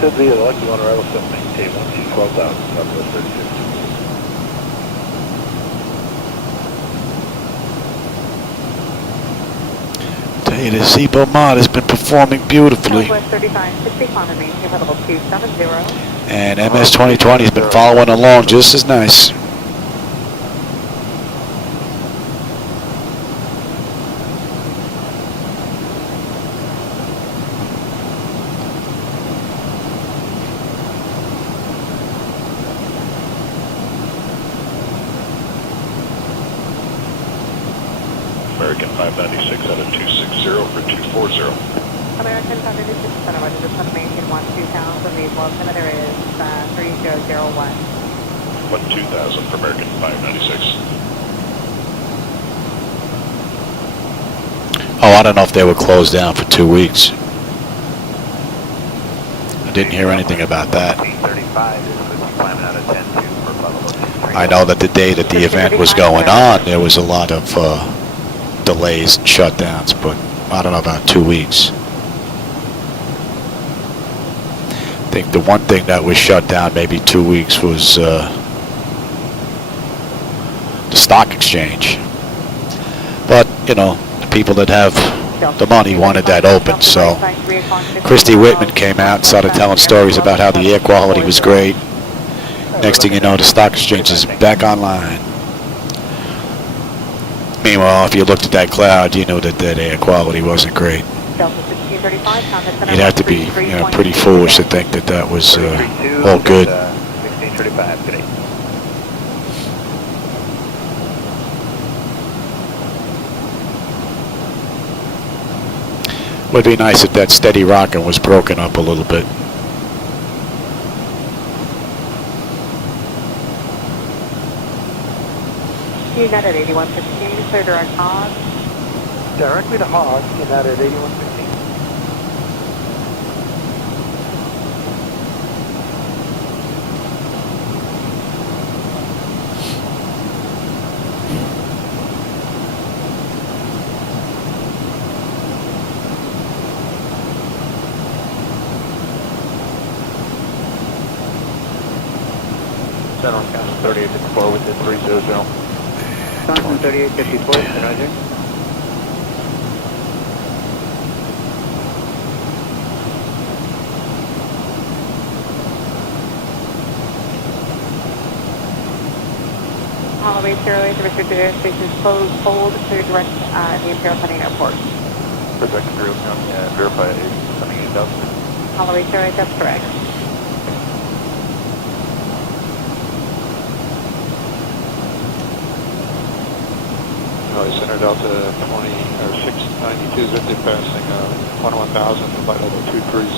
Said via the Lucky One arrival, set maintain 12,000, Southwest 3628. Tell you, the SIPO mod has been performing beautifully. Southwest 35, 6 economy, level 270. And MS2020 has been following along just as nice. American 596 out of 260 for 240. American 596, Center, Roger, descend and maintain 1-2000, the altimeter is 3001. 1-2000 for American 596. Oh, I don't know if they were closed down for 2 weeks. I didn't hear anything about that. 35 is climbing out of 10-2 for Buffalo. I know that the day that the event was going on, there was a lot of delays and shutdowns, but I don't know about 2 weeks. I think the one thing that was shut down maybe 2 weeks was the stock exchange. But, you know, the people that have the money wanted that open, so Christy Whitman came out and started telling stories about how the air quality was great. Next thing you know, the stock exchange is back online. Meanwhile, if you looked at that cloud, you knew that that air quality wasn't great. You'd have to be, you know, pretty foolish to think that that was all good. 1635 today. Would be nice if that steady rocking was broken up a little bit. United 8115, clear direct hog. Directly to Hog, United 8115. Center on Council 3854 within 300. Johnson 3854, Roger. Hallway 08, the restricted airspace is closed. Hold, clear direct the Imperial Pending Airport. Project Imperial County, verify sending 8,000. Hallway 08, that's correct. Center Delta 692 is passing 21,000 flight level 230.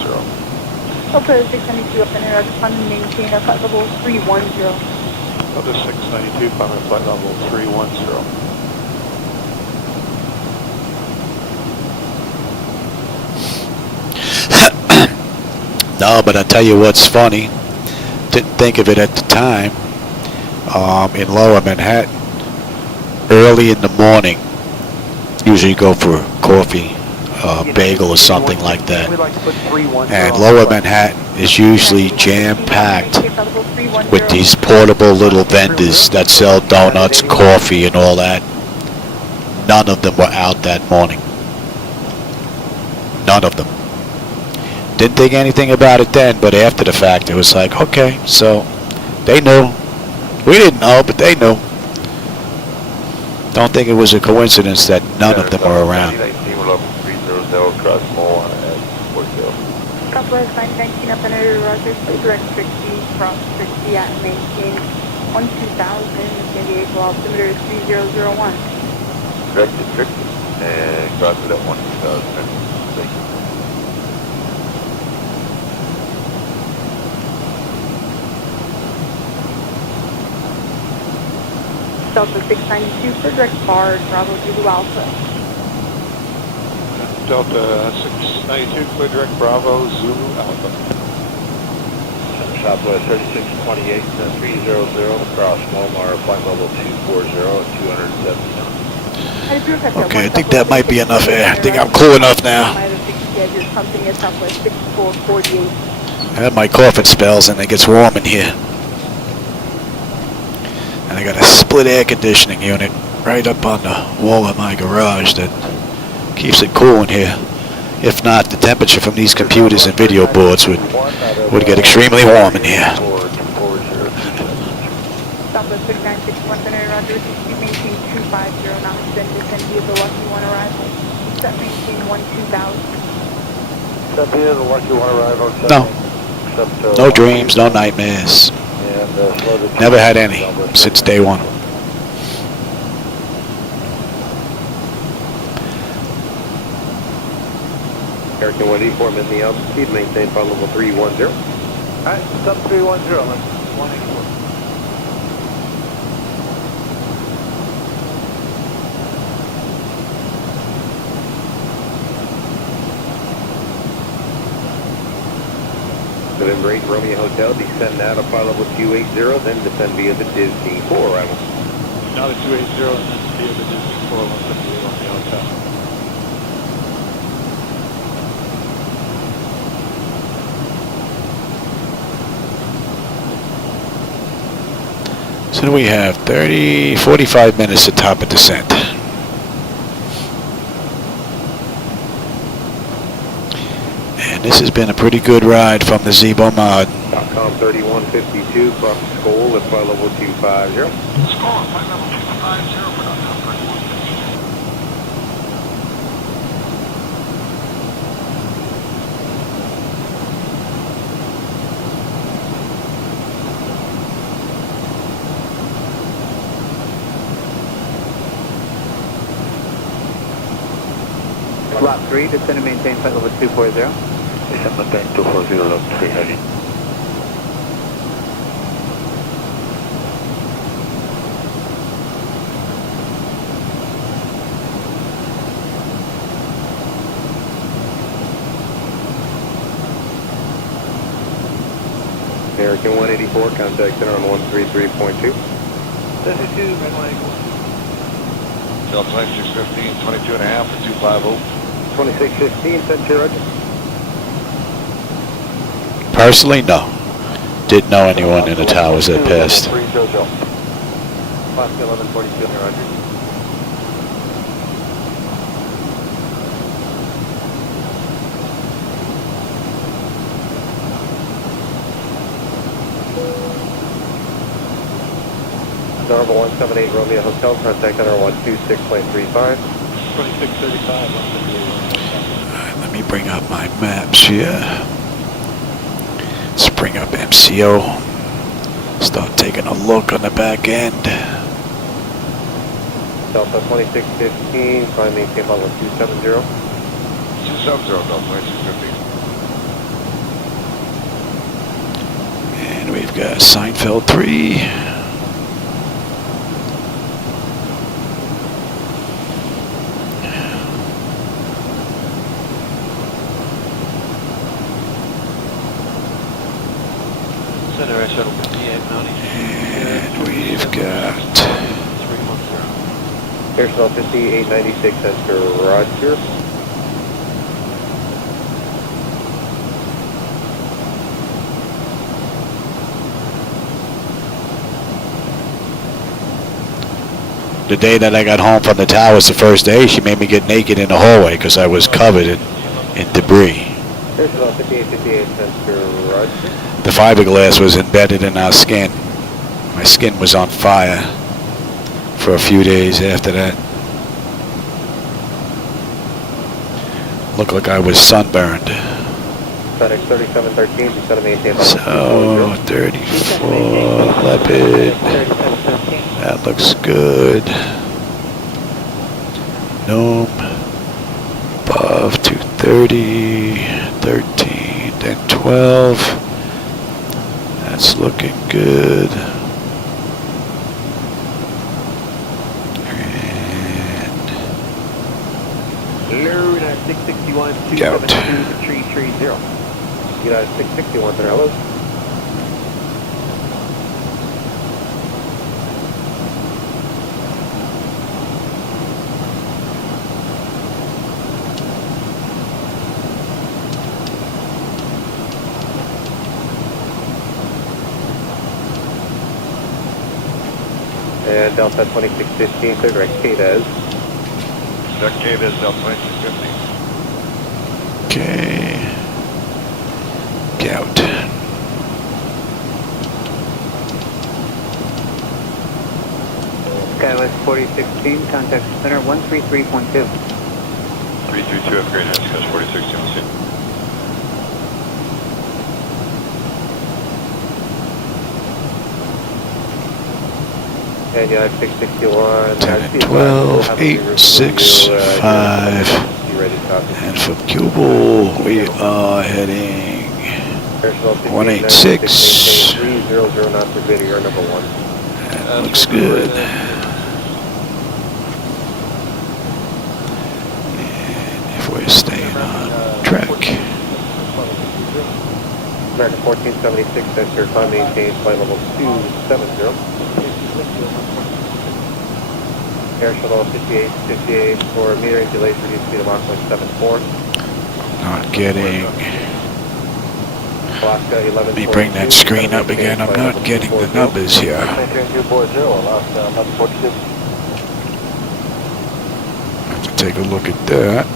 Delta 692 up in air, maintain a flight level 310. Delta 692 climbing flight level 310. No, but I tell you what's funny. Didn't think of it at the time. In Lower Manhattan, early in the morning, usually go for coffee, bagel or something like that. And Lower Manhattan is usually jam-packed with these portable little vendors that sell donuts, coffee, and all that. None of them were out that morning. None of them. Didn't think anything about it then, but after the fact, it was like, okay, so they knew. We didn't know, but they knew. Don't think it was a coincidence that none of them were around. Southwest 919 up in air, Roger, please direct 60, cross 60 at maintain 12,000, San Diego, altimeter is 3001. Directed 60, and cross it at 12,000. Delta 692 for direct bar, Bravo Zulu Alpha. Delta 692, clear direct Bravo Zulu Alpha. Southwest 3628, 300 across Walmart, flight level 240 at 270 knots. Okay, I think that might be enough air. I think I'm cool enough now. I have my coughing spells and it gets warm in here. And I got a split air conditioning unit right up on the wall of my garage that keeps it cool in here. If not, the temperature from these computers and video boards would get extremely warm in here. Southwest 6961 Center, Roger, you maintain 250 knots, then descend via the Lucky One arrival. Set maintain 12,000. Set via the Lucky One arrival. No. No dreams, no nightmares. Never had any since day one. American 184, in the altitude, maintain flight level 310. Alright, sub 310, that's 184. So embrace Romeo Hotel, descend now to flight level 280, then descend via the Disney 4 arrival. Now the 280 and then via the Disney 458 on the hotel. So we have 45 minutes to top of descent. And this has been a pretty good ride from the Zebo mod. Com 3152, cross Skoll at flight level 250. Skoll at flight level 250 for .com 3152. Lot 3, descend and maintain flight level 240. Descend maintain 240, lot 3 heavy. American 184, contact center on 133.2. This is 2, Red 184. Delta 2615, 22.5 for 250. 2615, send to Roger. Personally, no. Didn't know anyone in the towers that passed. 300. Class 1142, Roger. Normal 178 Romeo Hotel, contact center 126.35. 2635, 178. Let me bring up my maps here. Let's bring up MCO. Start taking a look on the back end. Delta 2615, climb maintain level 270. 270, Delta 2650. And we've got Seinfeld 3. Center Air Shuttle 5890. And we've got 310. Air Shuttle 5896, enter Roger. the day that I got home from the towers the first day, she made me get naked in the hallway because I was covered in debris. Air Shuttle 5858, enter Roger. The fiberglass was embedded in our skin. My skin was on fire for a few days after that. Looked like I was sunburned. FedEx 3713, descend to maintain level So, 34 Leopard. That looks good. Gnome. Above 230, 13, then 12. That's looking good. And United 661, Gout. 272, 330. United 661, there, hello. And Delta 2615, clear direct KDES. Direct KDES, Delta 2650. okay. Gout. Skywest 4016, contact center 133.2. 332, have a great night, Skywest 4016, we'll see you. And United 661. 10 and 12, 8, 6, 5. And from Cubal, we are heading 186. 300 knots per video, you're number 1. That looks good. And if we're staying on track. American 1476, that's your climb maintain flight level 270. Air Shuttle 5858 for metering delays, reduce speed of Mach 174. Not getting. Alaska 11. Let me bring that screen up again. I'm not getting the numbers here. Maintain 240, Alaska 1146. Have to take a look at that.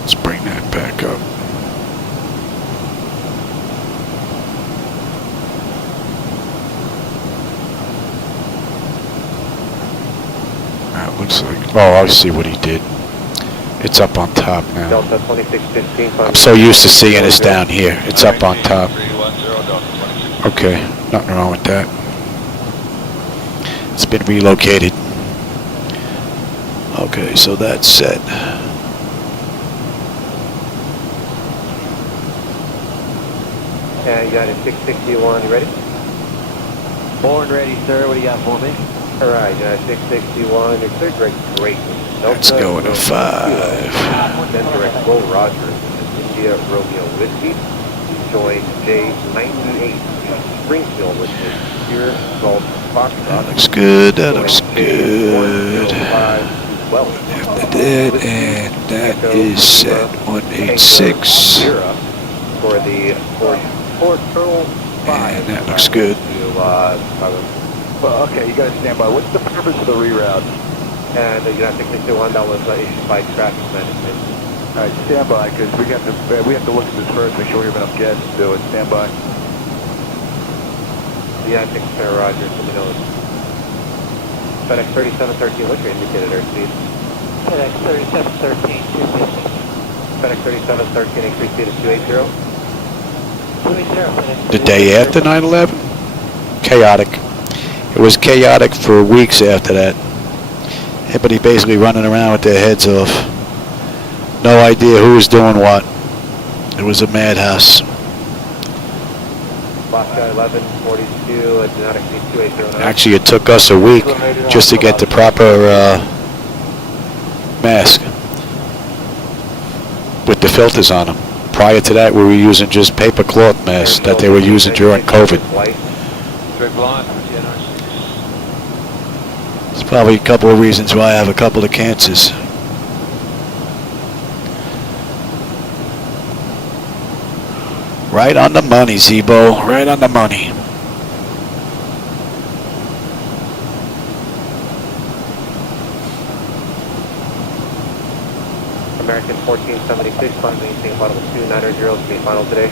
Let's bring that back up. That looks like, oh, I see what he did. It's up on top now. Delta 2615. I'm so used to seeing us down here. It's up on top. 310, Delta 2650. Okay, nothing wrong with that. It's been relocated. Okay, so that's set. And United 661, you ready? Born ready, sir. What do you got for me? Alright, United 661, you're clear direct great. Let's go to 5. Then direct Will Rogers in India Romeo Whiskey. Join J98 Springfield with his Pure Salt Foxtrot. That looks good, that looks good. Well, After that, and that is set 186. For the Ford Turtle 5. And that looks good. Well, okay, you guys stand by. What's the purpose of the reroute? And United 661, that was issued by traffic management. All right, stand by, because we have to look at this first, make sure we have enough gas to do it. Stand by. Yeah, 6 Roger, let me know. FedEx 3713, what's your indicated airspeed? FedEx 3713, 250. FedEx 3713, increase speed is 280. 280, FedEx. The day after 9/11? Chaotic. It was chaotic for weeks after that. Everybody basically running around with their heads off. No idea who was doing what. It was a madhouse. Alaska 1142, did not exceed 2809. Actually, it took us a week just to get the proper mask with the filters on them. Prior to that, we were using just paper cloth masks that they were using during COVID. It's probably a couple of reasons why I have a couple of cancers. Right on the money, Zebo. Right on the money. American 1476, flight maintain level 290 to be final today.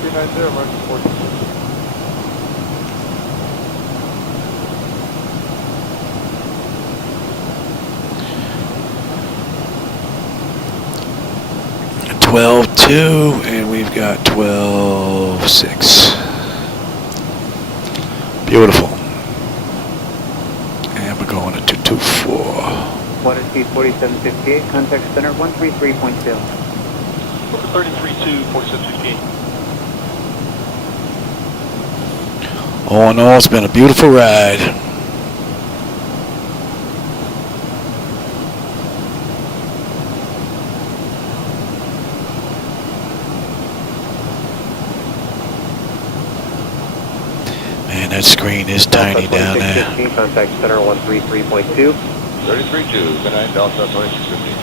390, American 14. 12-2, and we've got 12-6. Beautiful. And we're going to 224. Water speed 4758, contact center 133.2. 33.2, 4715. All in all, it's been a beautiful ride. Man, that screen is tiny down there. Contact center 133.2. 33.2, good night, Delta 2615.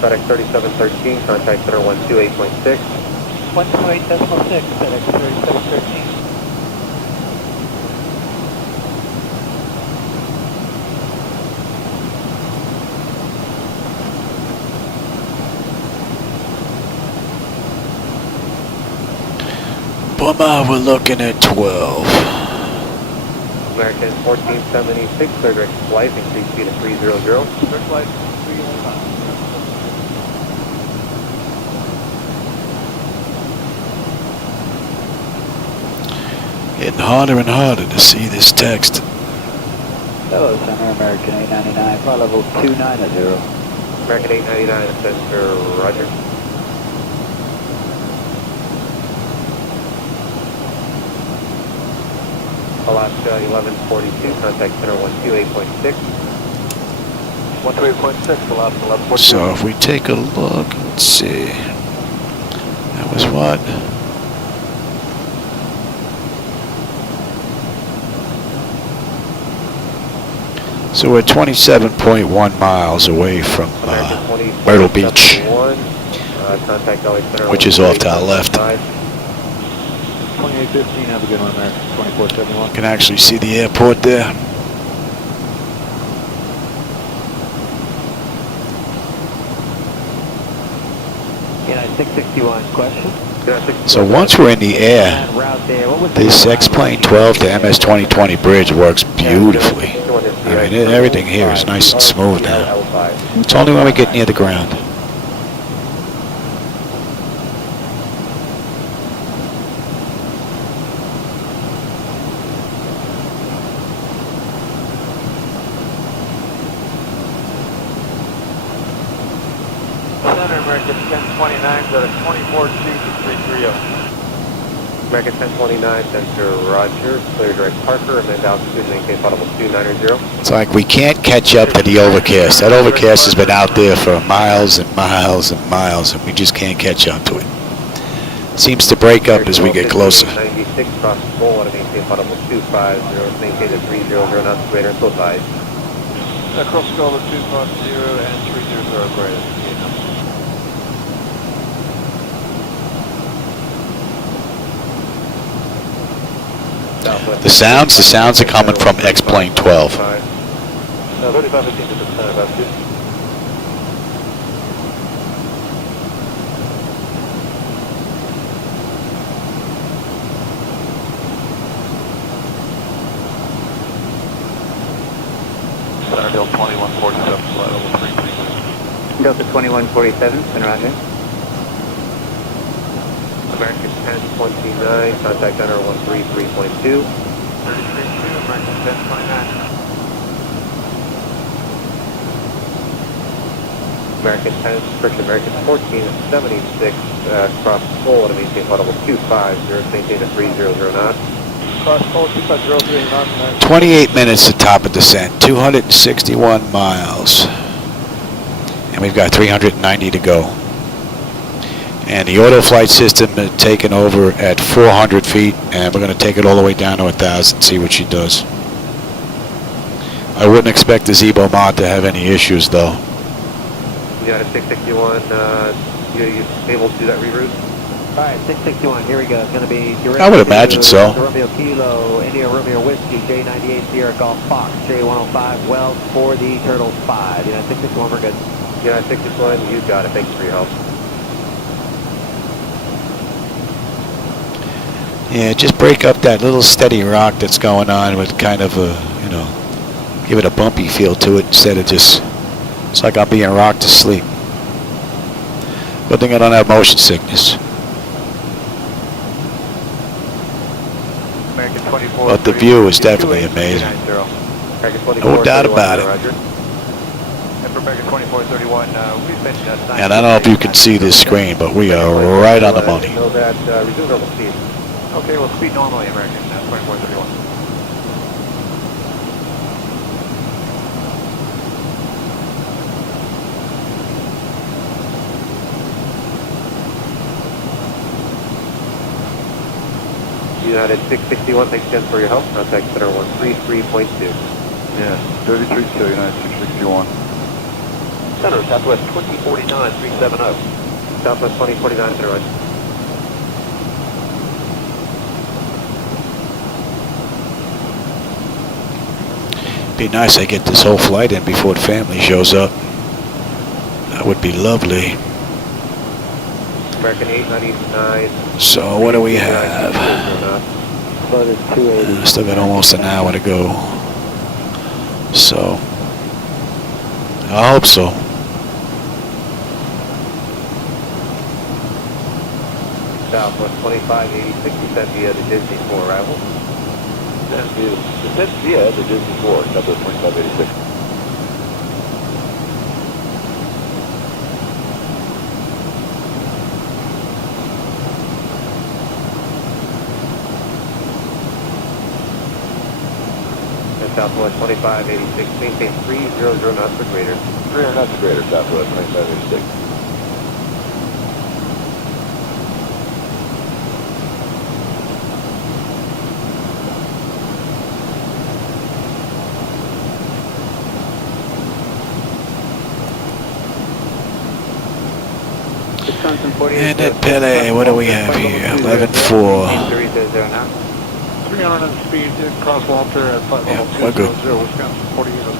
FedEx 3713, contact center 128.6. 128.6, FedEx 3713. Bummer, we're looking at 12. American 1476, clear direct flight, increase speed of 300. Direct flight 315. Getting harder and harder to see this text. Hello, Center, American 899, flight level 290. American 899, Center, Roger. Alaska 1142, contact center 128.6. 128.6, Alaska 1142. So if we take a look, let's see. That was what? So we're 27.1 miles away from Myrtle Beach, which is off to our left. 2815, have a good one, American 2471. You can actually see the airport there. Yeah, 661, question? So once we're in the air, this X-Plane12 to MS2020 bridge works beautifully. I mean, everything here is nice and smooth now. It's only when we get near the ground. Center, American 1029, got a 24-2 to 330. American 1029, Center, Roger. Clear direct Parker, amend altitude, maintain flight level 290. It's like we can't catch up to the overcast. That overcast has been out there for miles and miles and miles, and we just can't catch up to it. Seems to break up as we get closer. 96, cross full, want to maintain flight level 250, maintain the 300 knots greater and full size. Cross skull of 250 and 300 greater. The sounds are coming from X-Plane12. 3515 to the center of altitude. Centerville 2147, flight level 336. Delta 2147, and roger. American 1029, contact center 133.2. 332, American 1029. American 10, correction, American 1476, cross full to maintain flight level 250, maintain a 300 knots. Cross full 2503 knots. 28 minutes to top of descent, 261 miles. And we've got 390 to go. And the auto flight system is taken over at 400 feet, and we're going to take it all the way down to 1,000, see what she does. I wouldn't expect the Zebo mod to have any issues, though. You got a 661, you able to do that reroute? Alright, 661, here we go. It's going to be direct I would imagine so. Romeo Kilo, India Romeo Whiskey, J98 Sierra Golf Fox, J105 Wells for the Turtle 5. United 661, we're good. United 661, you got it. Thanks for your help. Yeah, just break up that little steady rock that's going on with kind of a, you know, give it a bumpy feel to it instead of just, it's like I'm being rocked to sleep. Good thing I don't have motion sickness. American 24. But the view is definitely amazing. American 24, No doubt about it. Roger. And for American 2431, we've been And I don't know if you can see this screen, but we are right on the money. Know that, resume normal speed. Okay, well, speed normally, American 2431. United 661, thanks again for your help. Contact center 133.2. Yeah, 332, United 661. Center, Southwest 2049, 370. Southwest 2049, center line. Be nice I get this whole flight in before the family shows up. That would be lovely. American 899. So what do we have? Float is 280. Still got almost an hour to go. So I hope so. Southwest 2586, descent via the Disney 4 arrival. Descent via the Disney 4, Southwest 2586. Southwest 2586, maintain 300 knots for greater. 300 knots or greater, Southwest 2586. And at Pele, what do we have here? 11-4. 300 at speed, cross Walter at flight level Yeah, we're good. 200, Wisconsin 48.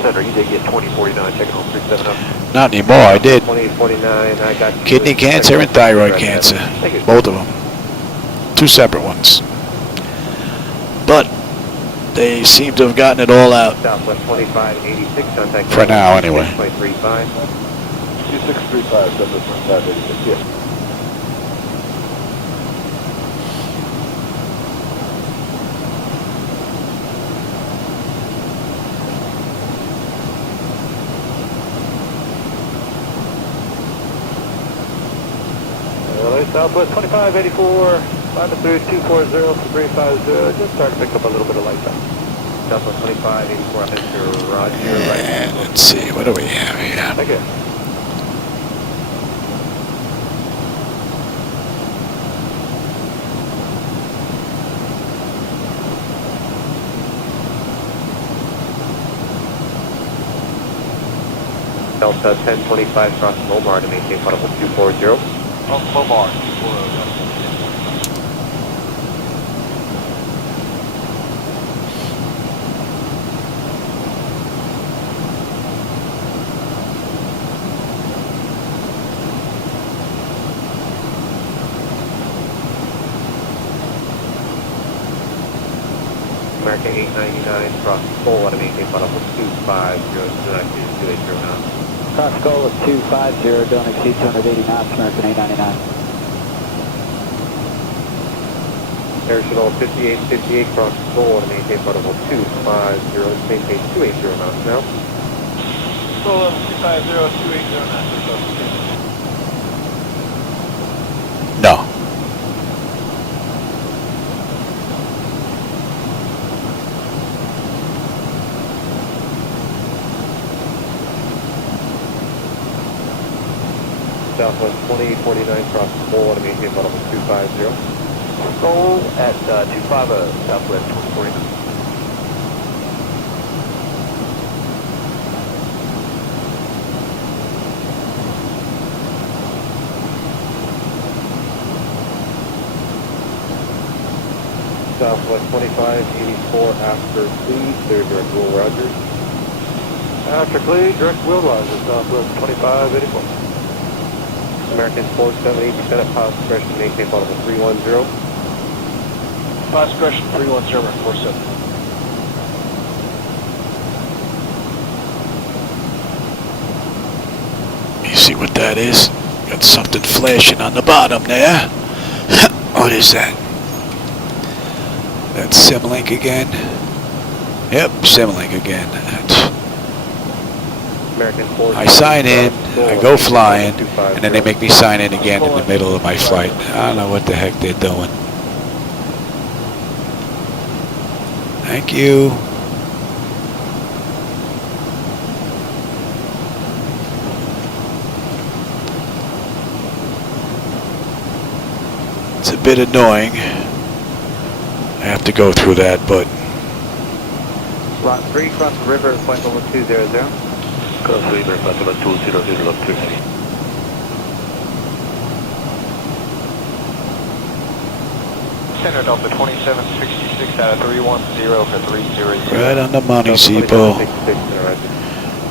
Center, you did get 2049, checking on 370. Not anymore, I did. 2049, I got Kidney cancer and thyroid cancer. Both of them. Two separate ones. But they seem to have gotten it all out. Southwest 2586, contact For now, anyway. 6.35. 2635, Southwest 2586, yes. Southwest 2584, climb through 240 to 350, just starting to pick up a little bit of light time. Southwest 2584, Mr. Roger, right. And let's see, what do we have here? Thank you. Delta 1025 cross Lomar to maintain flight level 240. Lomar, 240. American 899 cross Seoul to maintain flight level 250, do not exceed 280 knots. Cross goal of 250, don't exceed 280 knots, American 899. Air Shuttle 5858 cross Seoul to maintain flight level 250, maintain 280 knots now. Go level 250, 280 knots. No. Southwest 2849 cross Seoul to maintain flight level 250. Goal at 250, Southwest 2049. Southwest 2584 after Cleave, clear direct Will Rogers. After Clee, direct Will Rogers, Southwest 2584. American 478 at power suppression, maintain flight level 310. Fast suppression 310 and 47. You see what that is? Got something flashing on the bottom there. What is that? That's Simlink again. Yep, Simlink again. American 478. I sign in, I go flying, and then they make me sign in again in the middle of my flight. I don't know what the heck they're doing. Thank you. It's a bit annoying. I have to go through that, but Lot 3, cross the river, flight level 200. Cross River, flight level 200, lot 3. Center Delta 2766 out of 310 for 300. right on the money, Zipo.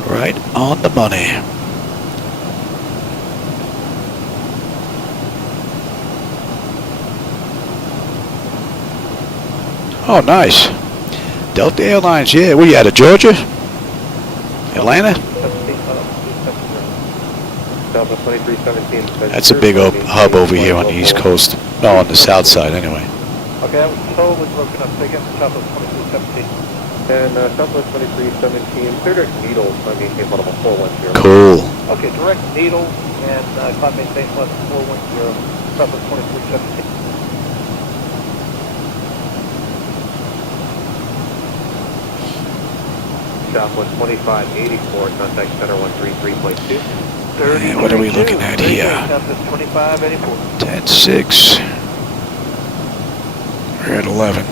Right on the money. Oh, nice. Delta Airlines, yeah. Where you out of Georgia? Atlanta? Delta 2317. That's a big hub over here on the East Coast. No, on the South side, anyway. Okay, that was totally broken up. Take it to Southwest 2317. And Southwest 2317, clear direct Needles, maintain flight level 410. Cool. Okay, direct Needles and climb maintain flight 410, Southwest 2317. Southwest 2584, contact center 133.2. And what are we looking at here? Southwest 2584. 10-6. We're at 11.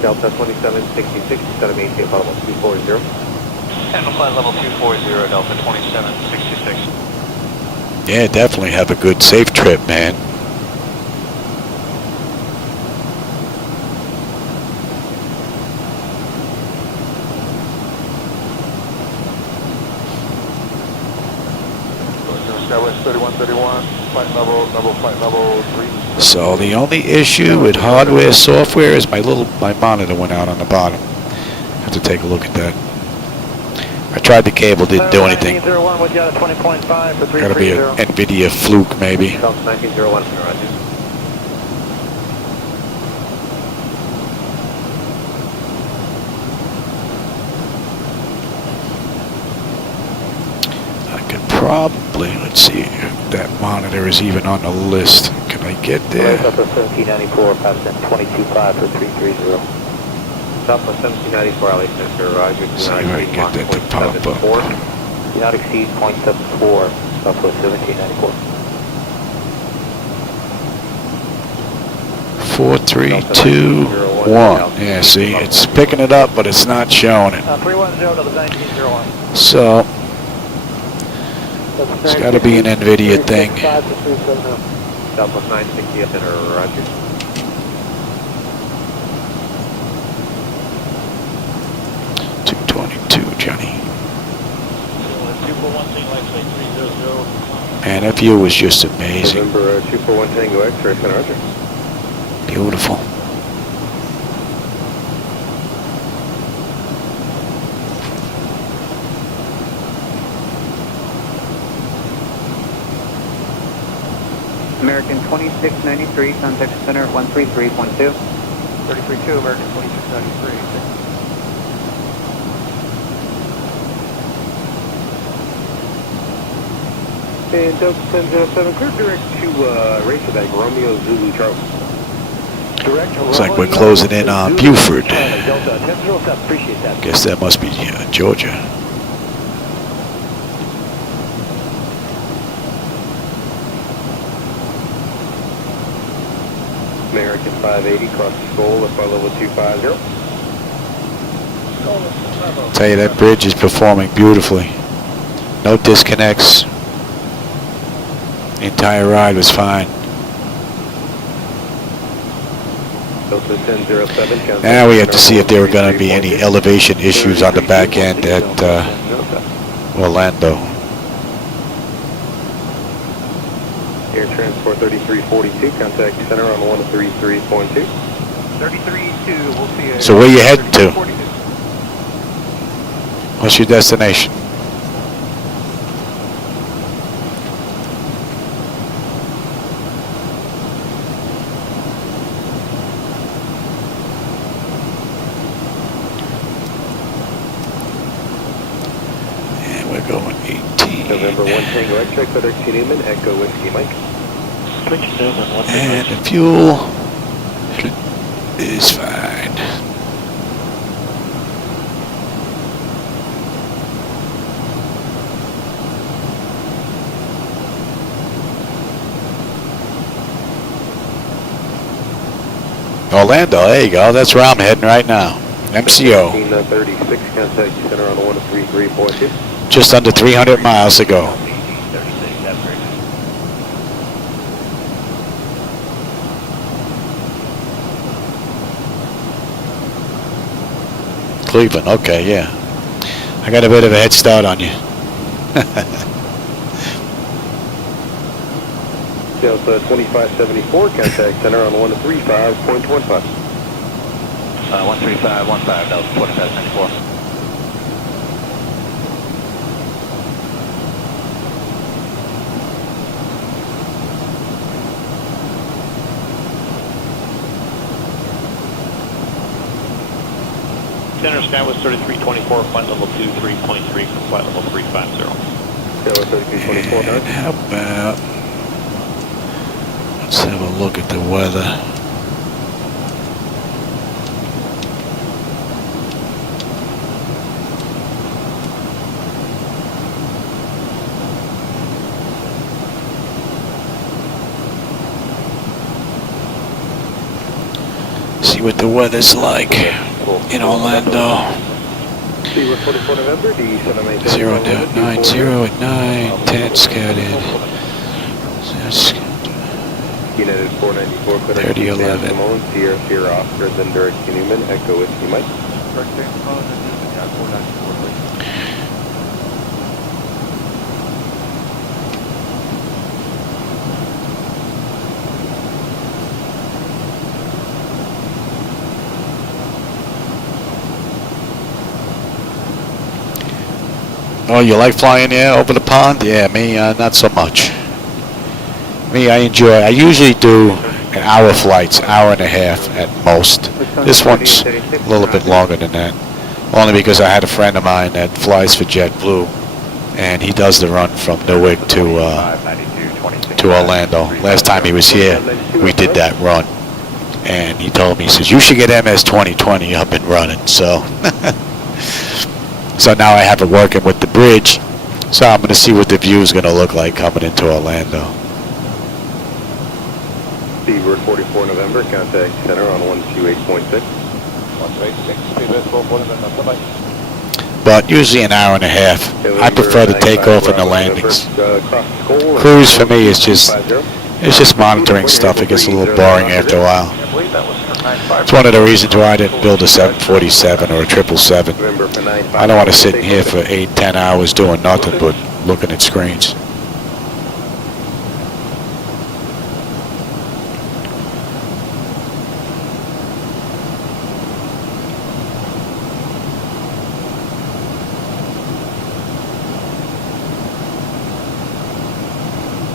Delta 2766, set a maintain flight level 240. And flight level 240, Delta 2766. Yeah, definitely have a good safe trip, man. Southwest 3131, flight level 3. So the only issue with hardware software is my monitor went out on the bottom. Have to take a look at that. I tried the cable, didn't do anything. 1901 with you out of 20.5 for 330. Gotta be an NVIDIA fluke, maybe. Delta 1901, roger. I could probably, let's see if that monitor is even on the list. Can I get there? Southwest 1794, pass in 22.5 for 330. Southwest 1794, LA Center, Roger. See if I can get that to pop up. Do not exceed 0.74, Southwest 1794. 4, 3, 2, 1. Yeah, see, it's picking it up, but it's not showing it. 310 to the 1901. So, it's got to be an NVIDIA thing. Southwest 960 Center, Roger. Johnny. Man, that view was just amazing. November 241 Tango X-ray Center, Roger. Beautiful. American 2693, contact center 133.2. 332, American 2693. And Delta 1007, clear direct to Racerback, Romeo Zulu Charlie. Direct. Looks like we're closing in on Buford. Delta 1007, appreciate that. Guess that must be Georgia. American 580, cross the skull, left by level 250. Tell you, that bridge is performing beautifully. No disconnects. The entire ride was fine. Delta 1007, Now we have to see if there are going to be any elevation issues on the back end at Orlando. Air Transport 3342, contact center on 133.2. 332, we'll see you. So where you heading to? What's your destination? And we're going 18. November 1 Tango X-ray, FedEx Newman, Echo Whiskey Mike. And the fuel is fine. Orlando, there you go. That's where I'm heading right now. MCO. 1936, contact center on 133.2. Just under 300 miles to go. Cleveland, okay, yeah. I got a bit of a head start on you. Delta 2574, contact center on 135.15. 13515, Delta 2574. Center sky was 3324, flight level 23.3 from flight level 350. Delta 3324, And how about, let's have a look at the weather. See what the weather's like in Orlando. 0 November, D7 0.90 at 9:10 scattered. United 494, 3011. Simone, Sierra Sierra Oscar, then Derek Newman, Echo Whiskey Mike. Oh, you like flying there over the pond? Yeah, me, not so much. Me, I usually do an hour flights, hour and a half at most. This one's a little bit longer than that. Only because I had a friend of mine that flies for JetBlue, and he does the run from Newark to Orlando. Last time he was here, we did that run. And he told me, he says, you should get MS2020 up and running. So, so now I have it working with the bridge. So I'm going to see what the view is going to look like coming into Orlando. Seabird 44 November, contact center on 128.6. But usually an hour and a half. I prefer to take off in the landings. Cruise for me is just, it's just monitoring stuff. It gets a little boring after a while. It's one of the reasons why I didn't build a 747 or a 777. I don't want to sit in here for 8-10 hours doing nothing but looking at screens.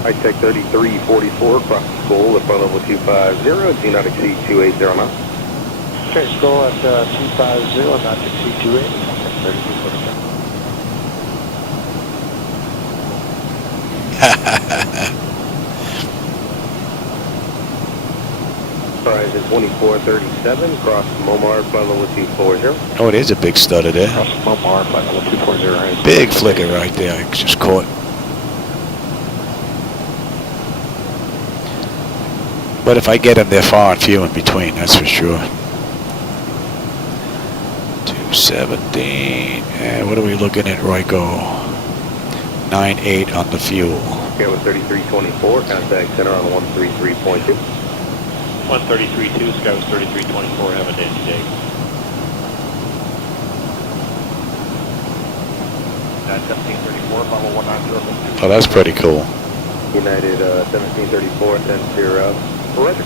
High-Tech 3344, cross the school at front level 250, do not exceed 280 knots. Okay, school at 250, not to exceed 280. Okay, 3247. Horizon 2437, cross Momar, front level 240. Oh, it is a big stutter there. Cross Momar, flight level 240. Big flicker right there. I just caught. But if I get them, they're far and few in between, that's for sure. 217. And what are we looking at, Royco? 98 on the fuel. Okay, with 3324, contact center on 133.2. 133.2, Sky was 3324, have a dandy day. 1734, follow 190. Oh, that's pretty cool. United 1734, 10-0. Roger.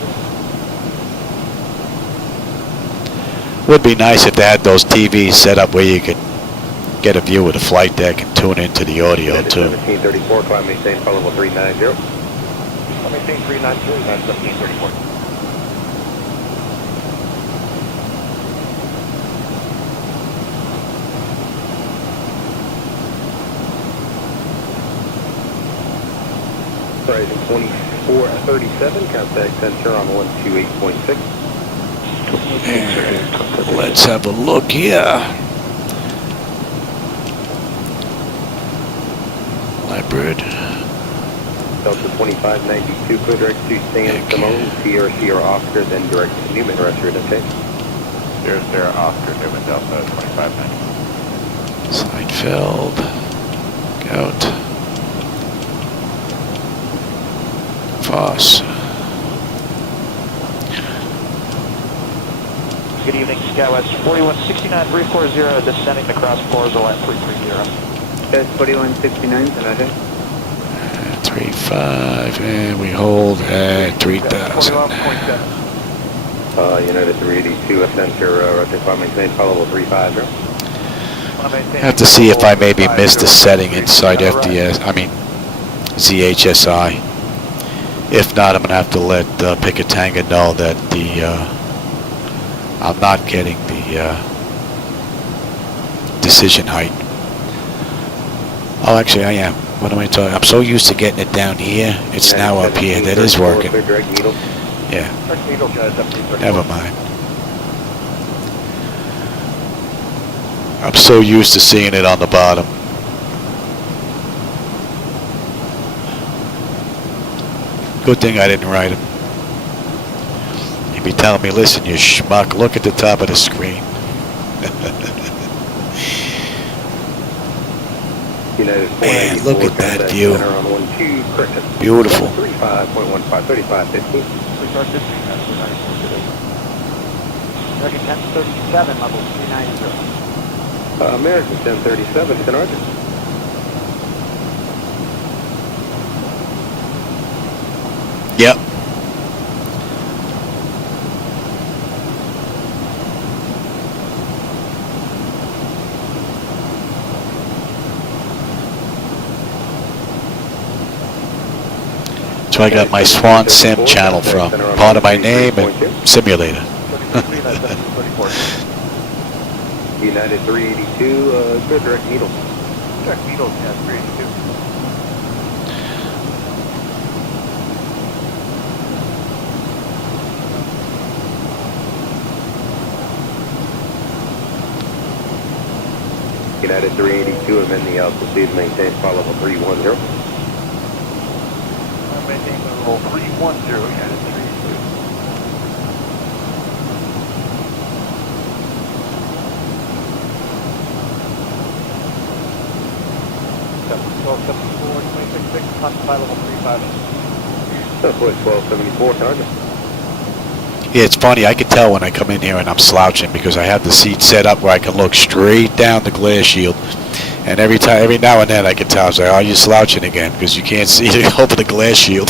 Would be nice if they had those TVs set up where you could get a view of the flight deck and tune into the audio United too. 1734, climb maintain, follow level 390. Climb maintain 390, United 1734. Horizon 2437, contact center on 128.6. Let's have a look here. Librid. Delta 2592, clear direct to San Simone, Sierra Oscar, then direct to Newman, Russia, okay? Sierra Oscar, Newman, Delta 2590. Seinfeld. Gout. Voss. Good evening, Skywest 4169 340, descending the cross Floresville at 330. Yes, 4169, Sonata. 35, and we hold at 3,000. United 382, center, roger, climb maintain, follow level 350. I have to see if I maybe missed a setting inside FDS, I mean ZHSI. If not, I'm going to have to let Pickatanga know that I'm not getting the decision height. Oh, actually, I am. What am I talking? I'm so used to getting it down here. It's now up here. That is working. Yeah. Never mind. I'm so used to seeing it on the bottom. Good thing I didn't write him. He'd be telling me, listen, you schmuck, look at the top of the screen. Man, look at that view. Beautiful. 35.15, 35.15. American 1037, level 390. American 1037, St. Arthur. Yep. So I got my Swan Sim channel from. Part of my name and simulator. United 382, good direct needle. Direct needle, yeah, 382. United 382, and then the proceed to maintain flight level 310. Maintain level 310, United 382. Southwest 1274, target. Yeah, it's funny. I can tell when I come in here and I'm slouching because I have the seat set up where I can look straight down the glare shield. And every now and then I can tell, I was like, oh, you're slouching again because you can't see it over the glare shield.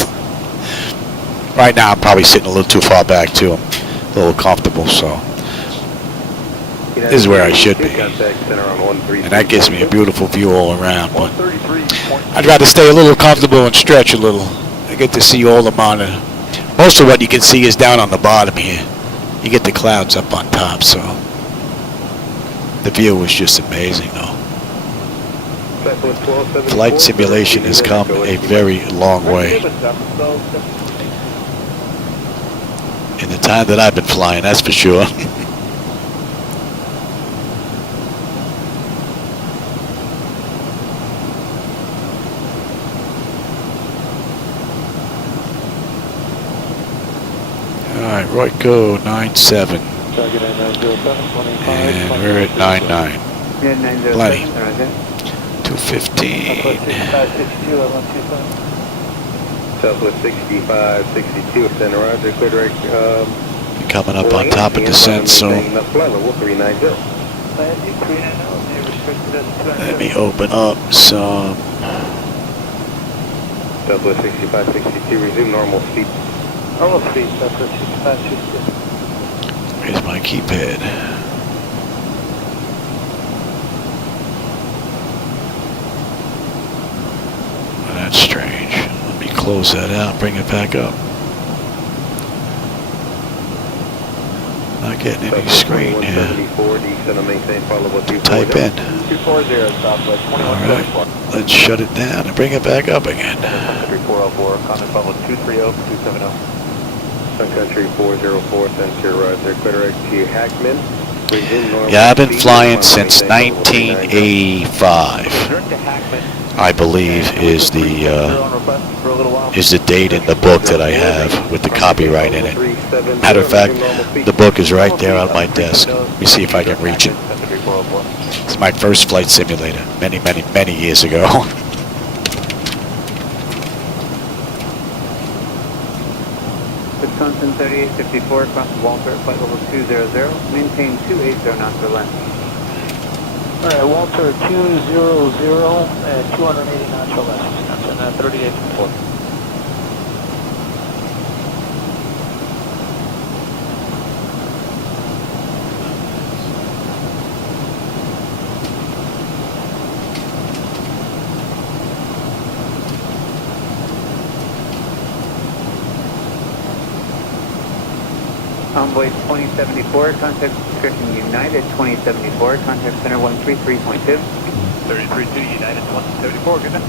Right now I'm probably sitting a little too far back too. I'm a little comfortable, so this is where I should be. And that gives me a beautiful view all around. But I'd rather stay a little comfortable and stretch a little. I get to see all the monitor. Most of what you can see is down on the bottom here. You get the clouds up on top, so the view is just amazing though. Flight simulation has come a very long way. In the time that I've been flying, that's for sure. Alright, Royco 97. And we're at 99. Plenty. 215. Southwest 6562, send Roger, clear direct. Coming up on top of descent soon. Let me open up some. Southwest 6562, resume normal speed. Normal speed, Southwest 6562. Here's my keypad. Well, that's strange. Let me close that out, bring it back up. Not getting any screen here. Type in. 240 Southwest 2174. Alright, let's shut it down and bring it back up again. Country 404, contact level 230 for 270. Sun Country 404, center Roger, clear direct to Hackman. Yeah, I've been flying since 1985. I believe is the date in the book that I have with the copyright in it. Matter of fact, the book is right there on my desk. Let me see if I can reach it. It's my first flight simulator, many years ago. Wisconsin 3854, across the Walter, flight level 200, maintain 280 knots or less. Alright, Walter 200 at 280 knots or less, Wisconsin 3854. Envoy 2074, contact description United 2074, contact center 133.2. 332 United 2074, good night.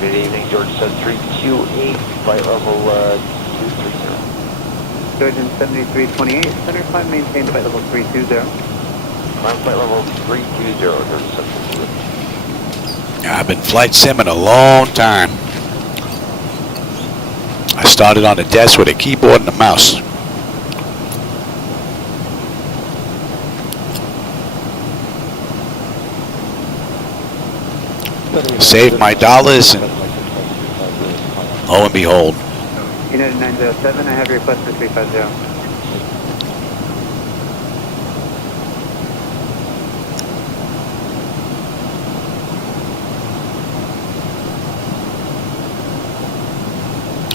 Good evening, George says 328, flight level 230. Georgian 7328, center 5, maintain flight level 320. I'm flight level 320, George 728. I've been flight simming a long time. I started on the desk with a keyboard and a mouse. Saved my dollars, and lo and behold. United 907, I have your request for 350.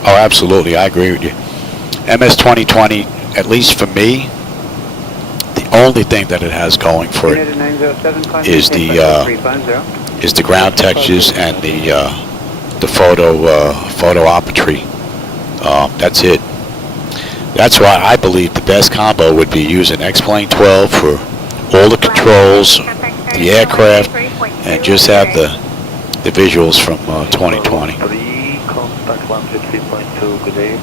Oh, absolutely, I agree with you. MS2020, at least for me, the only thing that it has going for it is the ground textures and the photo optometry. That's it. That's why I believe the best combo would be using X-Plane12 for all the controls, the aircraft, and just have the visuals from 2020. 3, contact longitude 3.2, good day.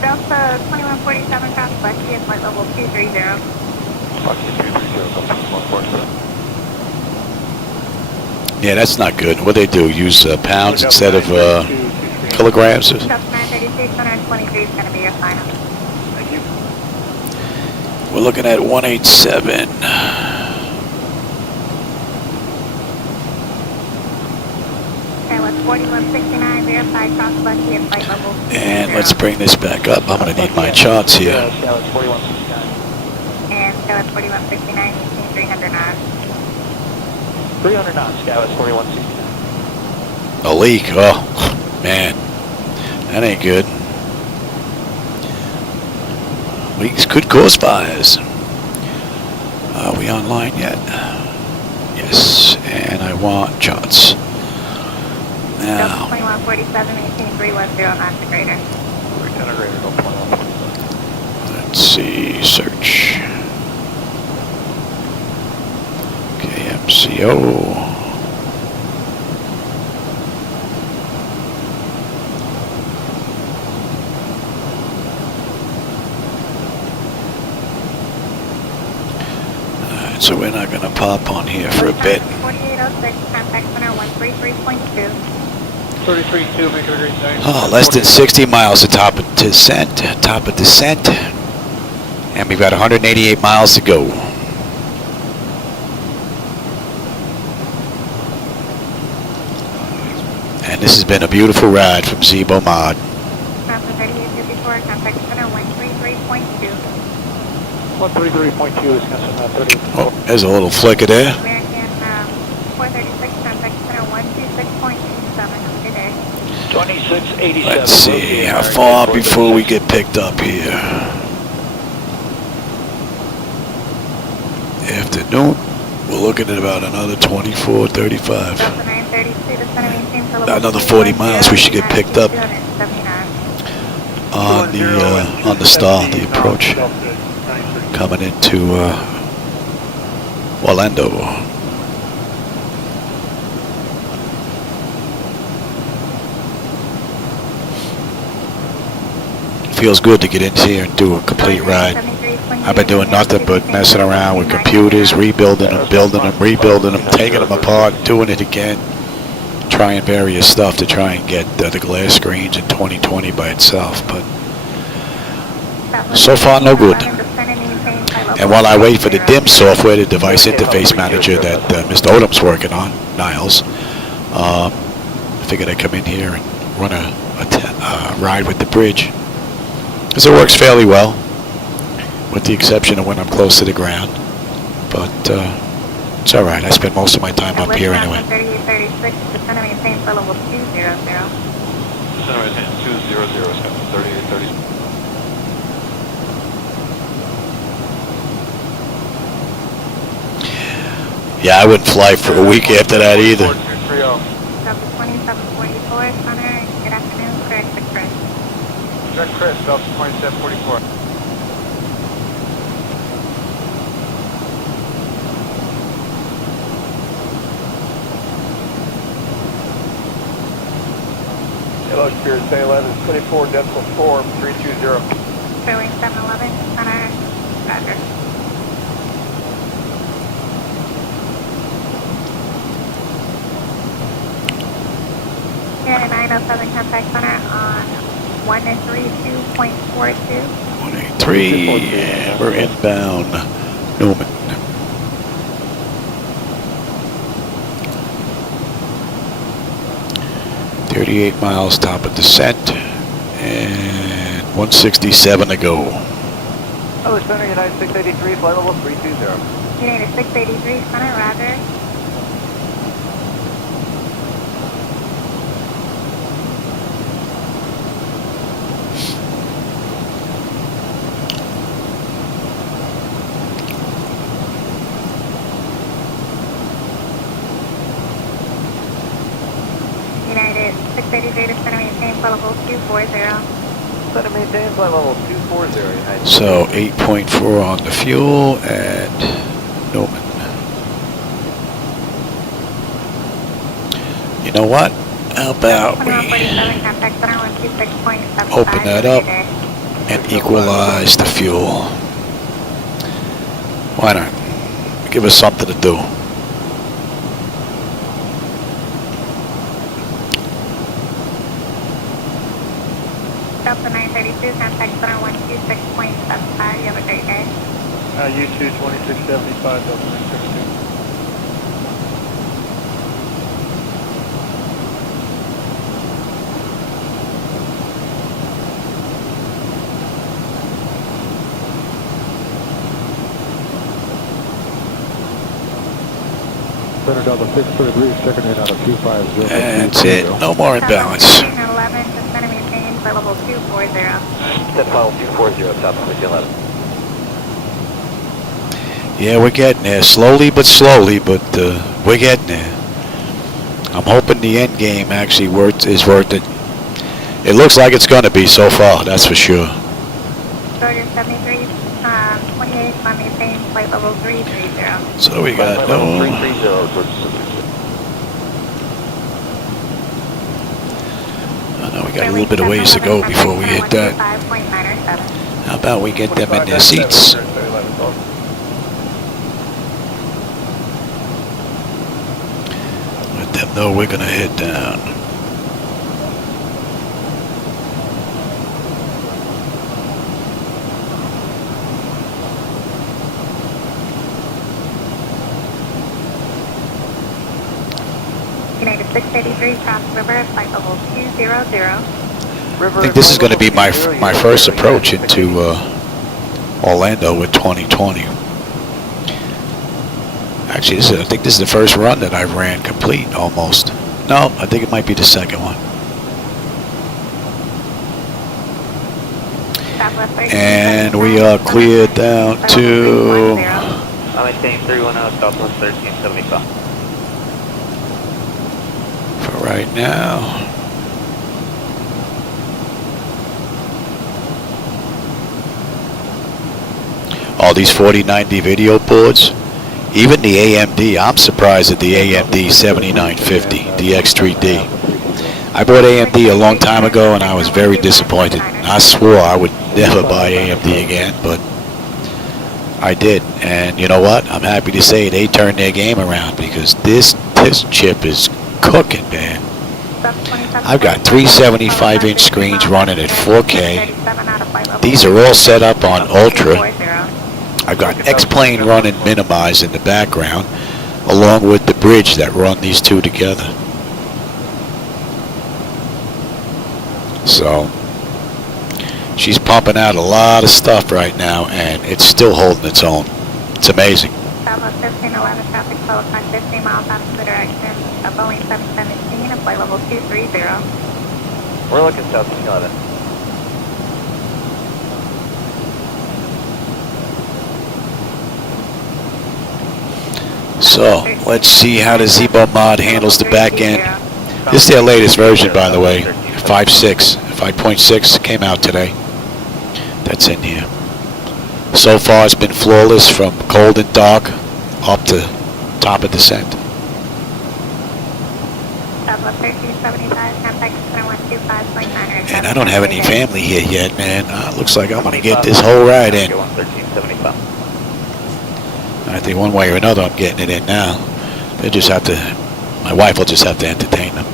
Delta 2147 cross Bucky at flight level 230. Bucky 230, Delta 2147. Yeah, that's not good. What they do? Use pounds instead of kilograms? Delta 936, 123 is going to be your final. Thank you. We're looking at 187. KEWR 4169, verify cross Bucky at flight level 230. And let's bring this back up. I'm going to need my charts here. KEWR 4169. And KEWR 4169, maintain 300 knots. 300 knots, KEWR 4169. A leak. Oh, man. That ain't good. Leaks could cause fires. Are we online yet? Yes. And I want charts. Delta Now, 2147, maintain 310 knots to greater. 310 or greater, Delta 2147. let's see. Search. KMCO. Alright, so we're not going to pop on here for a bit. 4806, contact center 133.2. 33.2, make it a great day. Oh, less than 60 miles to top of descent. And we've got 188 miles to go. And this has been a beautiful ride from Zebo Mod. Delta 3854, contact center 133.2. 133.2 is constant 30. Oh, there's a little flicker there. American 436, contact center 126.87. Have a good day. 2687. Let's see how far before we get picked up here. Afternoon, we're looking at about another 24, 35. Delta 932, the center maintain for About another 40 miles, we should get picked up on the star, the approach, coming into Orlando. Feels good to get into here and do a complete ride. I've been doing nothing but messing around with computers, rebuilding them, building them, rebuilding them, taking them apart, doing it again, trying various stuff to try and get the glass screens in 2020 by itself, but so far no good. And while I wait for the DIM software, the device interface manager that Mr. Odom's working on, Niles, I figured I'd come in here and run a ride with the bridge, because it works fairly well, with the exception of when I'm close to the ground. But it's all right. I spend most of my time up here anyway. 3836, the center maintain for level 200. Center maintain 200, 3830. Yeah, I wouldn't fly for a week after that either. Delta 2744, center, good afternoon, correct the Chris. Check Chris, Delta 2744. Hello, Spirit, say 1124, decimal 4, 320. Sterling 711, center, roger. Here at 907 contact center on 132.42. 183, and we're inbound Newman. .38 miles top of descent, and 167 to go. Hello, Center, United 683, flight level 320. United 683, center, roger. United 683 to center maintain for level 240. Set and maintain flight level 240. United So 8.4 on the fuel and Newman. You know what? How about we open that up and equalize the fuel? Why not? Give us something to do. Delta 932, contact center 126.75. You have a great day. U2 2675, Delta 932. Center Delta 633, checking in out of 250. That's it. No more imbalance. 11, descend and maintain flight level 240. Set file 240, top of 11. Yeah, we're getting there. Slowly, but we're getting there. I'm hoping the end game actually is worth it. It looks like it's going to be so far, that's for sure. Roger 73, 28, on maintain flight level 330. So we got no... I know we got a little bit of ways to go before we hit that. How about we get them in their seats? Let them know we're going to head down. United 683, cross river, flight level 200. I think this is going to be my first approach into Orlando with 2020. Actually, I think this is the first run that I've ran complete almost. No, I think it might be the second one. And we are cleared down to... I'm maintaining 310, Southwest 1375. For right now. All these 4090 video boards, even the AMD, I'm surprised at the AMD 7950, the X3D. I bought AMD a long time ago and I was very disappointed. I swore I would never buy AMD again, but I did. And you know what? I'm happy to say they turned their game around because this chip is cooking, man. I've got 375-inch screens running at 4K. These are all set up on Ultra. I've got X-Plane running minimized in the background, along with the bridge that run these two together. So, she's pumping out a lot of stuff right now, and it's still holding its own. It's amazing. Southwest 1511, traffic flow at 15 miles opposite direction, a Boeing 717, and flight level 230. We're looking south 11. So, let's see how the Zebo mod handles the back end. This is their latest version, by the way. 5.6 came out today. That's in here. So far, it's been flawless from cold and dark up to top of descent. And I don't have any family here yet, man. Looks like I'm going to get this whole ride in. I think one way or another I'm getting it in now. They just have to, my wife will just have to entertain them.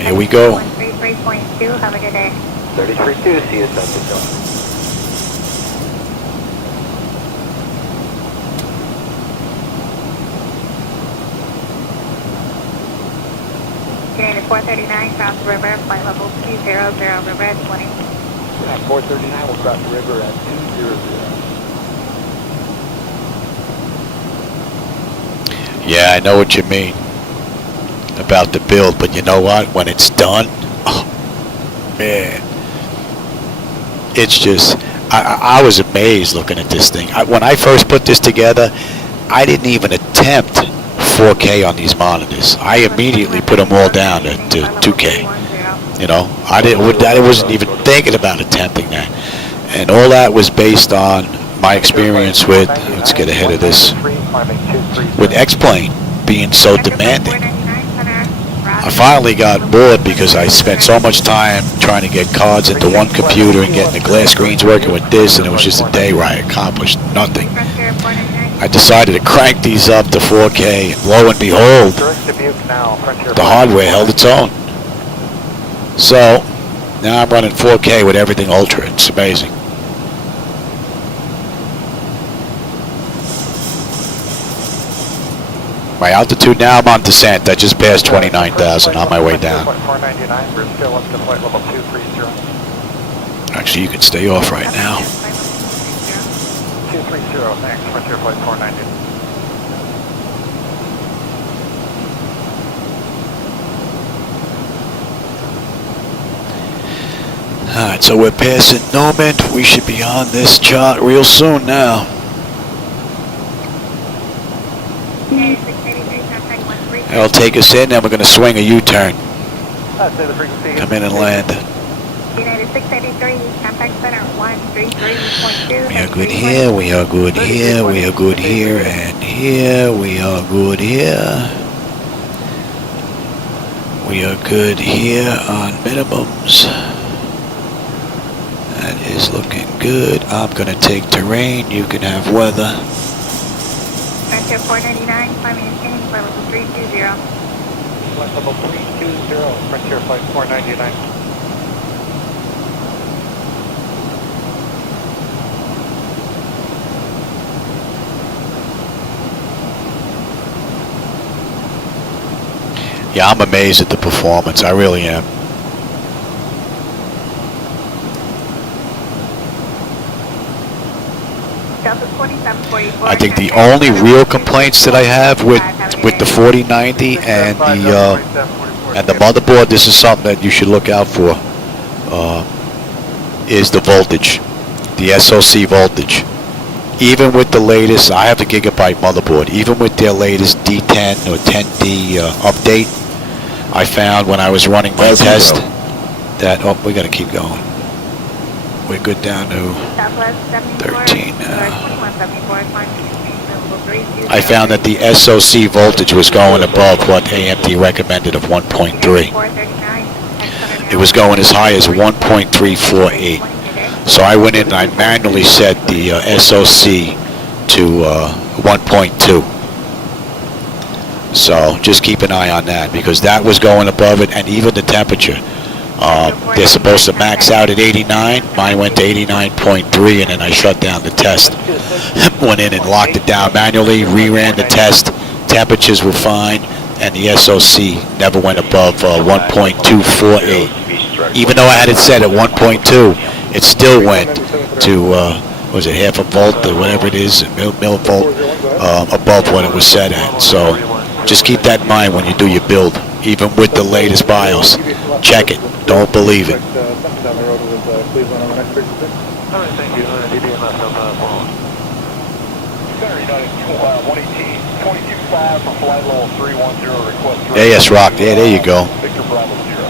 Here we go. 133.2, have a good day. 33.2, see you south. United 439, cross the river, flight level 200, river at 20. 439 will cross the river at 200. Yeah, I know what you mean about the build, but you know what? When it's done, oh, man, it's just, I was amazed looking at this thing. When I first put this together, I didn't even attempt 4K on these monitors. I immediately put them all down to 2K. You know, I wasn't even thinking about attempting that. And all that was based on my experience with, let's get ahead of this, with X-Plane being so demanding. I finally got bored because I spent so much time trying to get cards into one computer and getting the glass screens working with this, and it was just a day where I accomplished nothing. I decided to crank these up to 4K, and lo and behold, the hardware held its own. So, now I'm running 4K with everything ultra. It's amazing. My altitude now, I'm on descent. I just passed 29,000 on my way down. Actually, you can stay off right now. 230, thanks. Frontier Flight 490. Alright, so we're passing Norman. We should be on this chart real soon now. It'll take us in, then we're going to swing a U-turn. Come in and land. We are good here, we are good here, we are good here, and here, we are good here. We are good here on minimums. That is looking good. I'm going to take terrain, you can have weather. Frontier 499, climbing and changing, flight level 320. Flight level 320, Frontier Flight 499. Yeah, I'm amazed at the performance. I really am. I think the only real complaints that I have with the 4090 and the motherboard, this is something that you should look out for, is the voltage, the SoC voltage. Even with the latest, I have the gigabyte motherboard, even with their latest D10 or 10D update, I found when I was running my test that, oh, we got to keep going. We're good down to 13 now. I found that the SoC voltage was going above what AMD recommended of 1.3. It was going as high as 1.348. So I went in and I manually set the SoC to 1.2. So just keep an eye on that because that was going above it, and even the temperature. They're supposed to max out at 89. Mine went to 89.3, and then I shut down the test. Went in and locked it down manually, reran the test. Temperatures were fine, and the SoC never went above 1.248. Even though I had it set at 1.2, it still went to, was it half a volt or whatever it is, millivolt, above what it was set at. So just keep that in mind when you do your build, even with the latest BIOS. Check it. Don't believe it. Alright, thank you. DDMS on that phone. Center United 118.25 for flight level 310, request. Yeah, yes, Rock. Yeah, there you go. Victor Bravo 0.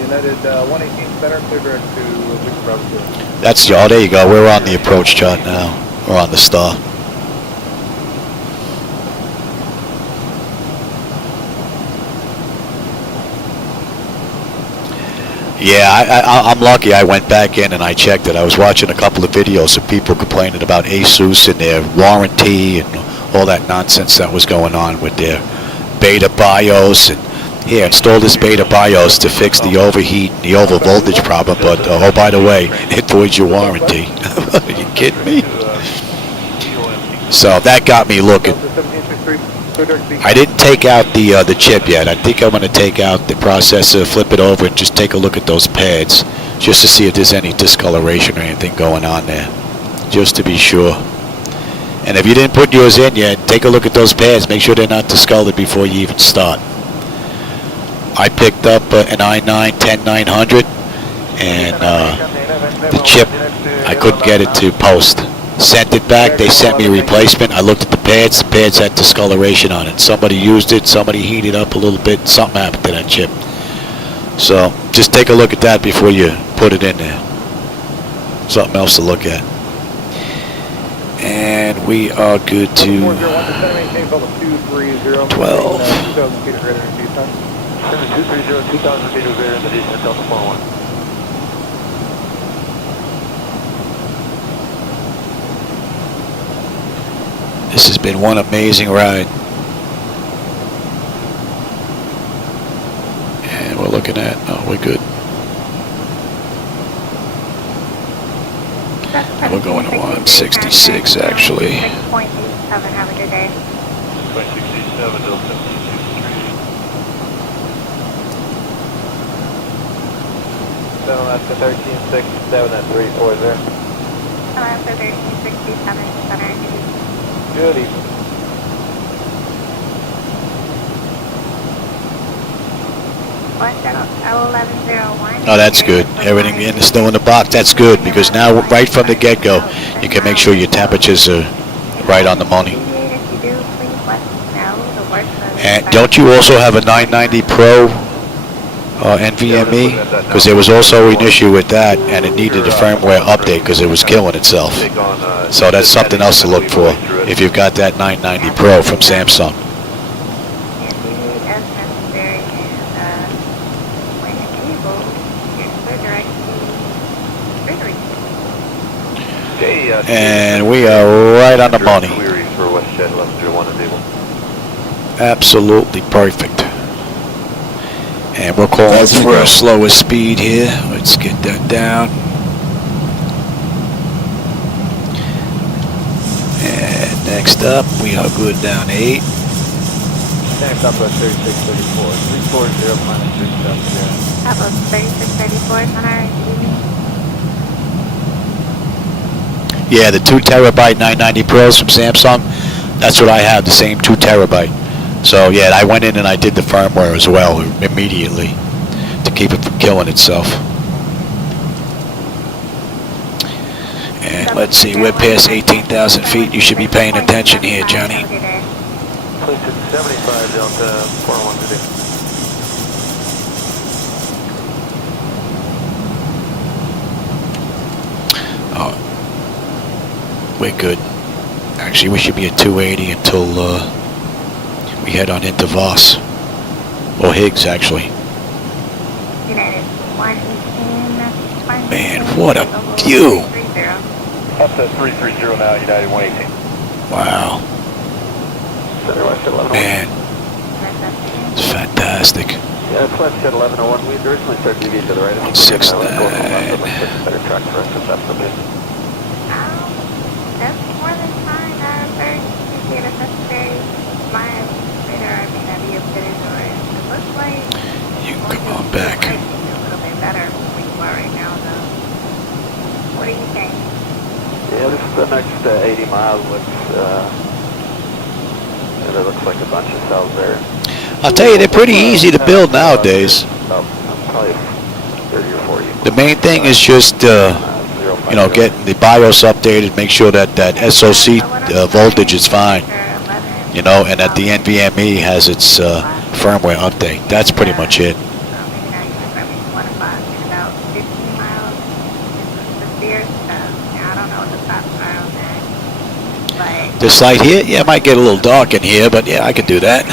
United 118 center, clear direct to Victor Bravo 0. That's, oh, there you go. We're on the approach chart now. We're on the star. Yeah, I'm lucky. I went back in and I checked it. I was watching a couple of videos of people complaining about ASUS and their warranty and all that nonsense that was going on with their beta BIOS. And here, install this beta BIOS to fix the overheat and the over voltage problem. But oh, by the way, it voids your warranty. Are you kidding me? So that got me looking. I didn't take out the chip yet. I think I'm going to take out the processor, flip it over, and just take a look at those pads, just to see if there's any discoloration or anything going on there, just to be sure. And if you didn't put yours in yet, take a look at those pads. Make sure they're not discolored before you even start. I picked up an i9-10900, and the chip, I couldn't get it to post. Sent it back. They sent me a replacement. I looked at the pads. The pads had discoloration on it. Somebody used it. Somebody heated up a little bit. Something happened to that chip. So just take a look at that before you put it in there. Something else to look at. And we are good to 12. 230, 2,000 feet of air in the descent, Delta 41. This has been one amazing ride. And we're looking at, oh, we're good. We're going to 166 actually. 6.87, have a good day. 6.67, Delta 7 after 1367 at 340. After 1367, center. Good evening. Oh, that's good. Everything in the snow in the box, that's good, because now right from the get-go, you can make sure your temperatures are right on the money. And don't you also have a 990 Pro NVMe? Because there was also an issue with that, and it needed a firmware update because it was killing itself. So that's something else to look for if you've got that 990 Pro from Samsung. And we are right on the money. Absolutely perfect. And we're calling for a slower speed here. Let's get that down. And next up, we are good down 8. Next up at 3634, 340 minus 370. Up of 3634, center. Yeah, the 2 terabyte 990 Pros from Samsung, that's what I have, the same 2 terabyte. So yeah, I went in and I did the firmware as well immediately to keep it from killing itself. And let's see, we're past 18,000 feet. You should be paying attention here, Johnny. Place at 75, Delta 412. Oh, we're good. Actually, we should be at 280 until we head on into Voss. Or Higgs, actually. United 118. Man, what a view! Up to 330 now, United 118. Wow. Man, it's fantastic. Yeah, it's left at 1101. We originally started to get to the right. 169. Better track for us if that's the bit. That's more than fine. Very easy and necessary. My radar, I may not be able to do it. It looks like you can come on back. A little bit better where you are right now, though. What do you think? Yeah, this is the next 80 miles. It looks like a bunch of cells there. I'll tell you, they're pretty easy to build nowadays. Probably 30 or 40. The main thing is just, you know, getting the BIOS updated, make sure that that SoC voltage is fine, you know, and that the NVMe has its firmware update. That's pretty much it. This light here, yeah, it might get a little dark in here, but yeah, I can do that.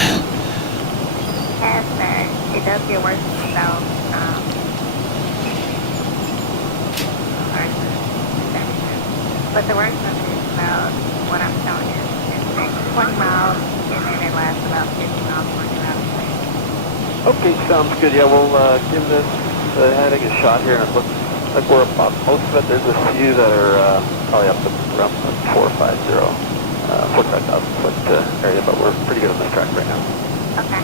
Yes, sir. It does get worse without, but the worst of it is about what I'm telling you. It's 20 miles, and then it lasts about 50 miles before you're out of place. Okay, sounds good. Yeah, we'll give this heading a shot here, and it looks like we're about most of it. There's a few that are probably up to around 450. 45,000 foot area, but we're pretty good on this track right now. Okay.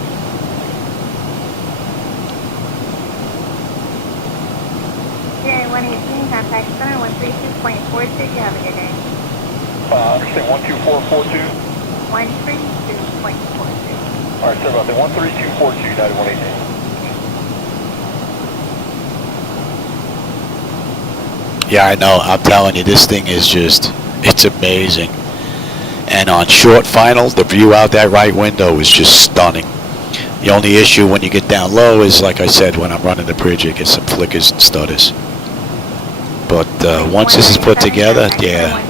Yeah, 118, contact center, 132.42, you have a good day. Understand 12442? 132.42. Alright, sorry about that, 13242, United 118. Yeah, I know. I'm telling you, this thing is just, It's amazing. And on short final, the view out that right window is just stunning. The only issue when you get down low is, like I said, when I'm running the bridge, it gets some flickers and stutters. But once this is put together, yeah.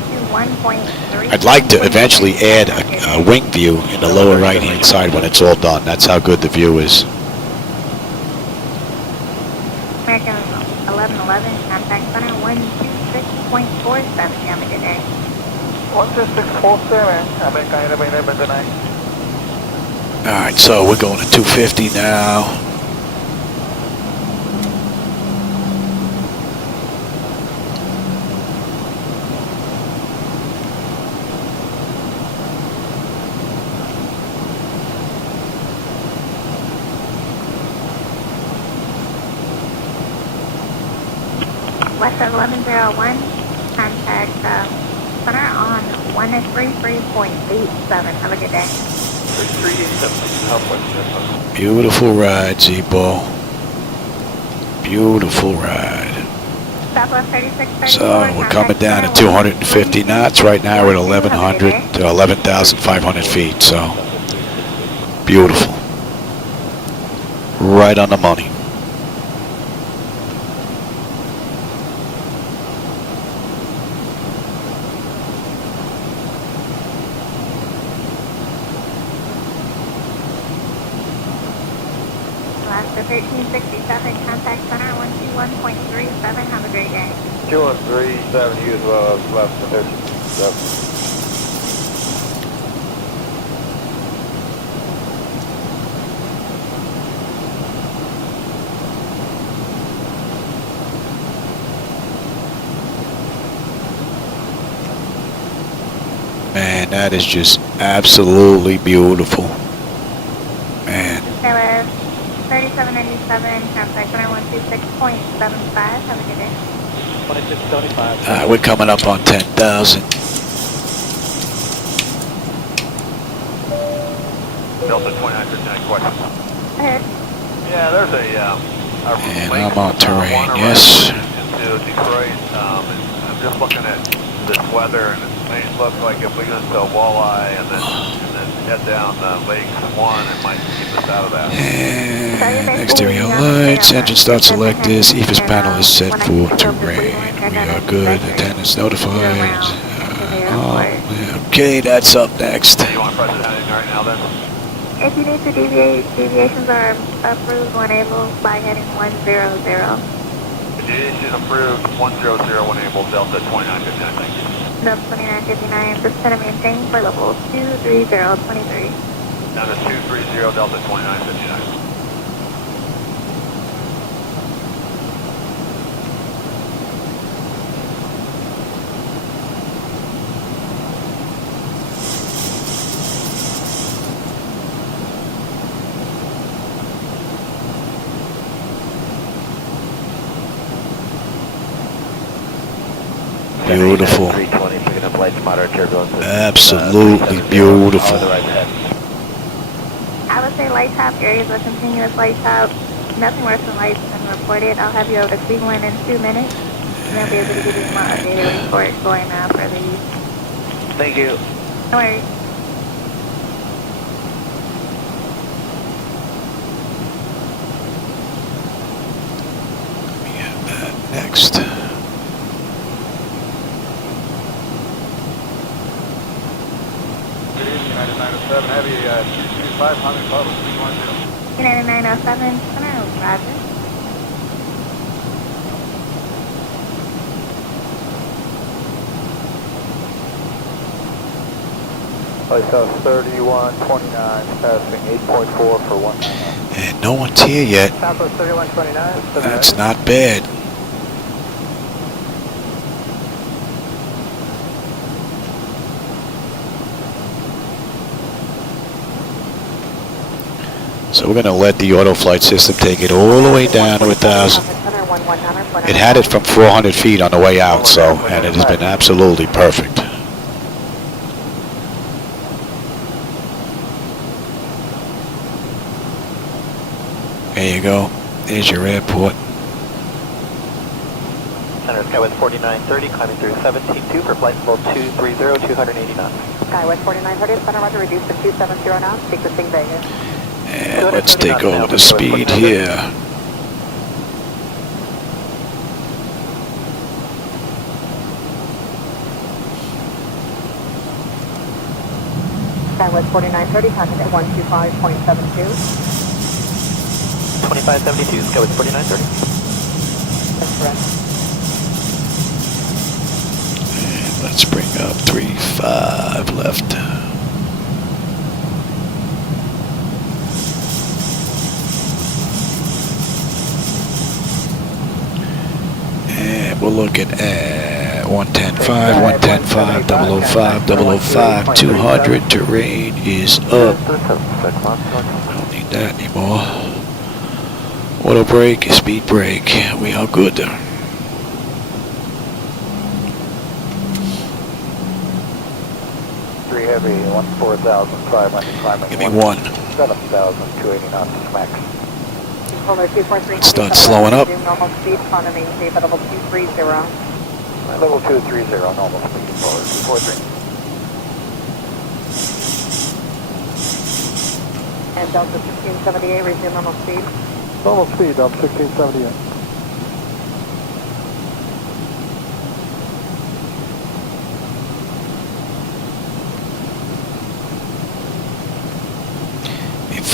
I'd like to eventually add a wing view in the lower right-hand side when it's all done. That's how good the view is. American 1111, contact center 126.47. Have a good day. 12647, American 1111 tonight. Alright, so we're going to 250 now. West 1101, contact center on 133.87. Have a good day. 387, Beautiful ride, Z-Ball. Beautiful ride. Southwest 3634. So we're coming down at 250 knots. Right now we're at 1100 to 11,500 feet. So beautiful. Right on the money. Alaska 1367, contact center 121.37. Have a great day. 2137, you as well as left the 13. Man, that is just absolutely beautiful. Man. That was 3797, contact center 126.75. Have a good day. 2675. We're coming up on 10,000. Delta 2959 question. Go ahead. Yeah, there's a And link, I'm on terrain, one yes. into Detroit. And I'm just looking at this weather, and it may look like if we go to walleye and then head down Lake 1, it might keep us out of that. And exterior lights, engine start selectors, EFIS panel is set for terrain. We are good, attendance notified. Okay, that's up next. You want to press it right now then? If you need to deviate, deviations are approved when able by heading 100. Deviation approved, 100 when able, Delta 2959, thank you. Delta 2959, descend and maintain for level 23023. Down to 230, Delta 2959. Beautiful. 320, picking up lights, moderate turbulence. Absolutely beautiful. I would say light top areas of continuous light top. Nothing worse than lights been reported. I'll have you over to Cleveland in 2 minutes. And I'll be able to give you my updated report going further east. Thank you. No worries. We have that next. United 907 Heavy, 22500, total 310. United 907, center, roger. Lighthouse 3129, passing 8.4 for 199. And no one's here yet. Southwest 3129. That's not bad. So we're going to let the auto flight system take it all the way down to 1,000. It had it from 400 feet on the way out, so, and it has been absolutely perfect. There you go. There's your airport. Center Skywest 4930, climbing through 17.2 for flight level 230, 280 knots. Skywest 4930, center roger, reduced to 270 knots, sequencing Vegas. And let's take over the speed here. Skywest 4930, contact at 125.72. 2572, Skywest 4930. That's correct. And let's bring up 35 left. And we're looking at 110.5, 110.5, 005, 005, 200. Terrain is up. I don't need that anymore. Auto brake, speed brake. We are good. 3 heavy, 14,500 climbing. Give me one. 7,280 knots max. Start slowing up. Normal speed, on maintain at level 230. Level 230, normal speed, forward 243. And Delta 1678, resume normal speed. Normal speed, Delta 1678.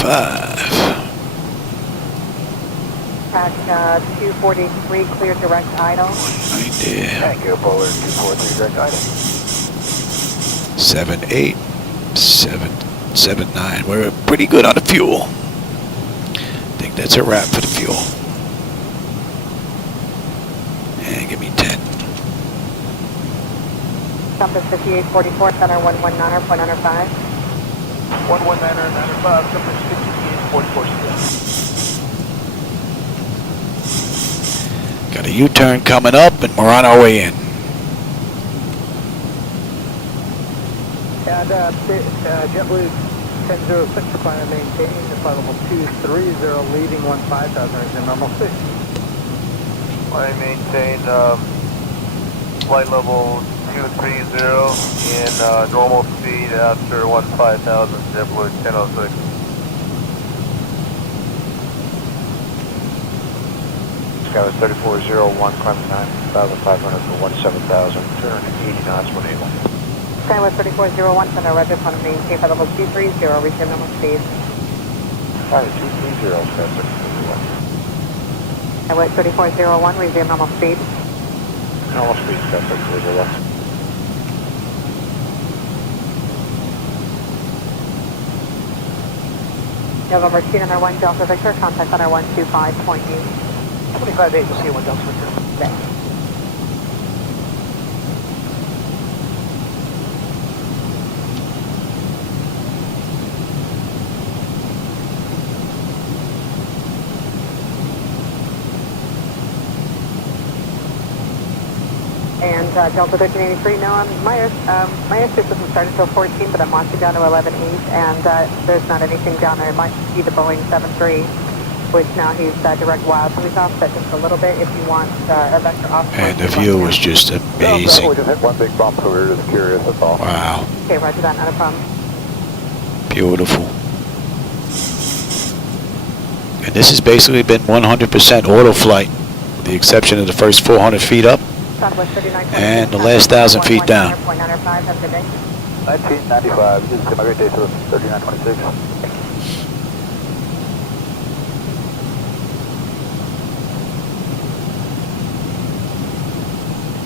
Five. Track 243, clear direct idle. Right there. Thank you, Polar 243, direct idle. 7.8, 7.9. We're pretty good on the fuel. I think that's a wrap for the fuel. And give me 10. Compass 5844, center 119.95. 119.95, compass 5844. Got a U-turn coming up, and we're on our way in. And JetBlue 1006, climb maintaining the flight level 230, leaving 15,000, resume normal speed. I maintain flight level 230 in normal speed after 15,000, JetBlue 1006. Skywest 3401, climbing 9,500 for 17,000, 280 knots, 181. Skywest 3401, center roger, on maintain at level 230, resume normal speed. Skywest 230, Skywest 3401. Skywest 3401, resume normal speed. Normal speed, Skywest 3401. November 291, Delta Victor, contact center 125.8. 25.8, you'll see 1 Delta Victor. Thanks. And Delta 1383, no, Myers 6 doesn't start until 14, but I'm watching down to 11.8, and there's not anything down there. It might be the Boeing 73, which now he's direct wild, so he's offset just a little bit if you want a vector offset. And the view was just amazing. We just hit one big bump, so we were just curious, that's all. Wow. Okay, roger that, not a problem. Beautiful. And this has basically been 100% auto flight, with the exception of the first 400 feet up. And the last 1,000 feet down. 1995, this is my great day to 3926.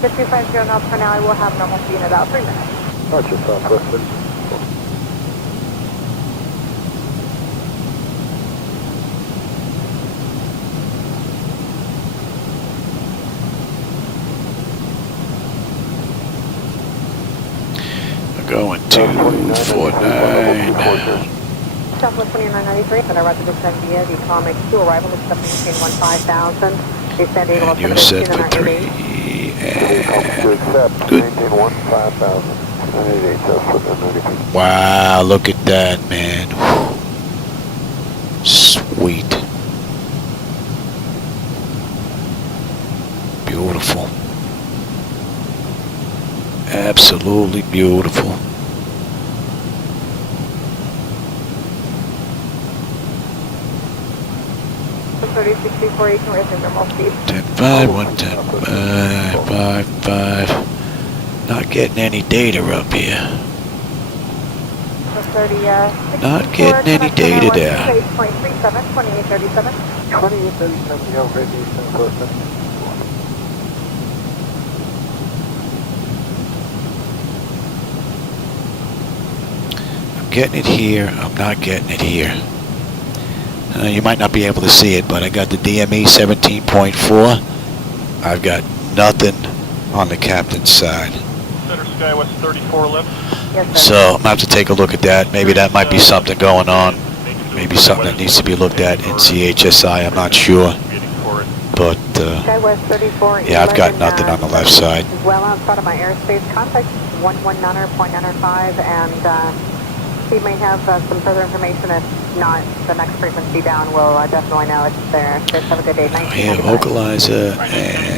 250 knots for now. I will have normal speed in about 3 minutes. Roger, Southwest 30. Going 249. Southwest 2993, and I roger descend via the KMCO arrival is maintain 15,000. Descend Eagle And you're set for 3. And good. Maintain 15,000. 988, Southwest 993. Wow, look at that, man. Sweet. Beautiful. Absolutely beautiful. 3064, you can resume normal speed. 10-5, 110, 5. Not getting any data up here. 30, Not getting any data there. 8.37, 2837. 2837, you have radiation closer. I'm getting it here. I'm not getting it here. You might not be able to see it, but I got the DME 17.4. I've got nothing on the captain's side. Center Skywest 34 left. Yes, sir. So I'm going to have to take a look at that. Maybe that might be something going on. Maybe something that needs to be looked at in CHSI. I'm not sure. But, Skywest 34, yeah, I've got nothing on the left side. Well outside of my airspace. Contact 119.95, and he may have some further information. If not, the next frequency down will definitely know it's there. Just have a good day. Yeah, vocalizer and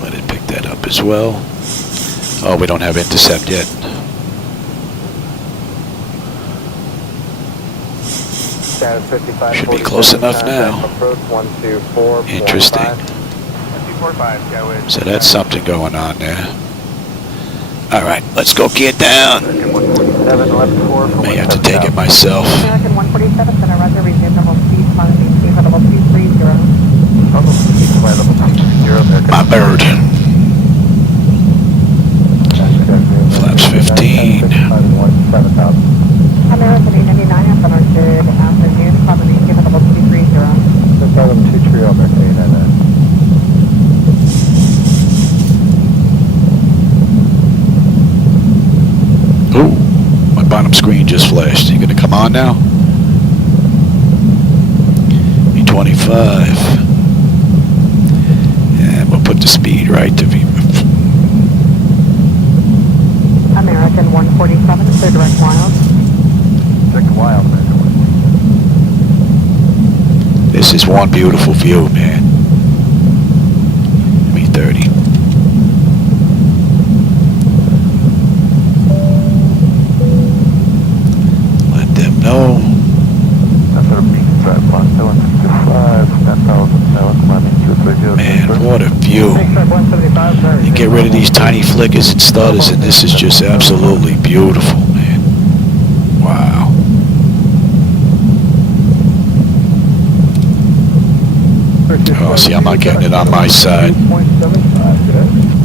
let it pick that up as well. Oh, we don't have intercept yet. Should be close enough now. Interesting. So that's something going on there. Alright, let's go get down. May have to take it myself. American 147, center Roger, resume normal speed, climb maintain level 230. My bird. Flaps 15. American 899, after good afternoon, climb maintain level 230. Ooh, my bottom screen just flashed. You gonna come on now? E25. And we'll put the speed right to V. American 147, clear direct wild. Direct wild, American 147. This is one beautiful view, man. Me30. No. Man, what a view. You get rid of these tiny flickers and stutters, and this is just absolutely beautiful, man. Wow. Oh, see, I'm not getting it on my side.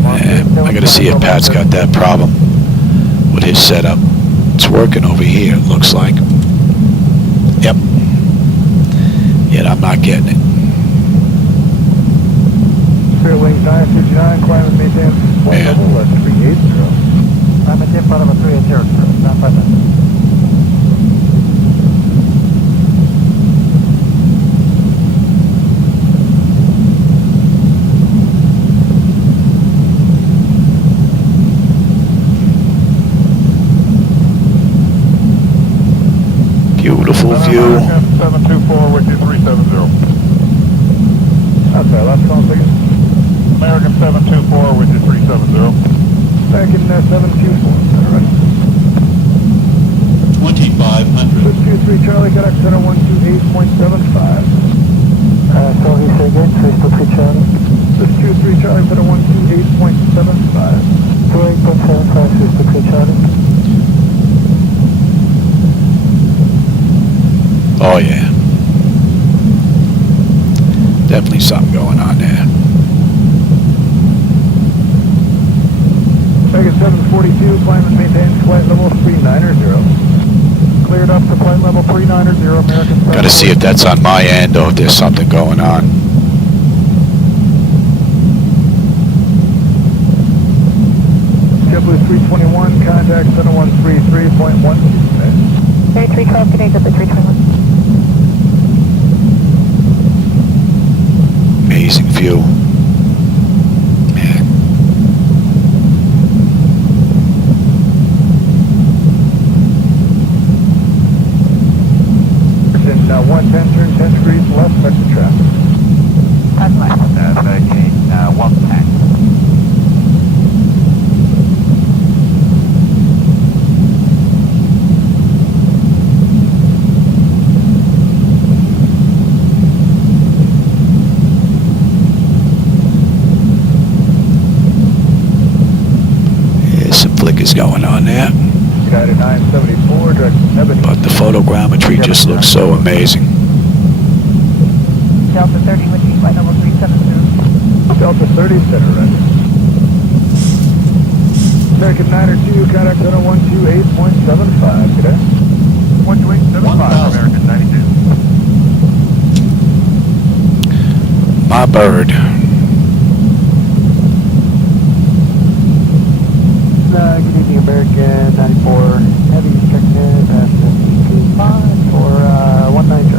Man, I gotta see if Pat's got that problem with his setup. It's working over here, it looks like. Yep. Yet I'm not getting it. Wings 959, climb and maintain flight level, that's 380. I'm at 10 flight level 380, not 5 minutes. Beautiful view. 724 with you 370. I'm sorry, last call, please. American 724 with you 370. Back in 724, all right. 2500. 623 Charlie, got center 128.75. So he said again, 623 Charlie. 623 Charlie, center 128.75. 28.75, 623 Charlie. Oh yeah. Definitely something going on there. Vegas 742, climb and maintain flight level 390. Cleared up to flight level 390, American. Gotta see if that's on my end or if there's something going on. JetBlue 321, contact center 133.12. Hey, 312, can I get the 321? Amazing view. Man. In 110, turn 10 degrees left, vector traffic. Turn left, Virgin 110. Some flickers going on there. United 974, direct Ebony. But the photogrammetry just looks so amazing. Delta 30 with you, flight level 370. Delta 30, center right. American 902, contact center 128.75, good day. 128.75, American 92. My bird. Good evening, American 94, heavy restricted, 725 for 190.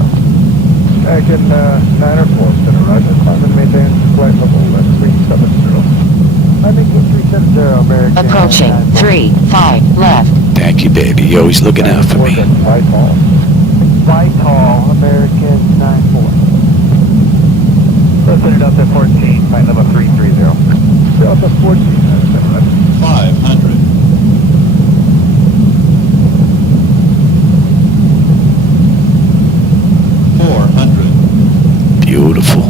American 904, center roger, climb and maintain flight level 370. I think it's 370, American. Approaching 35 left. Thank you, baby. You're always looking out for me. Whitehall, American 94. Let's send it up to 14, flight level 330. Delta 14, center roger. 500. 400. Beautiful.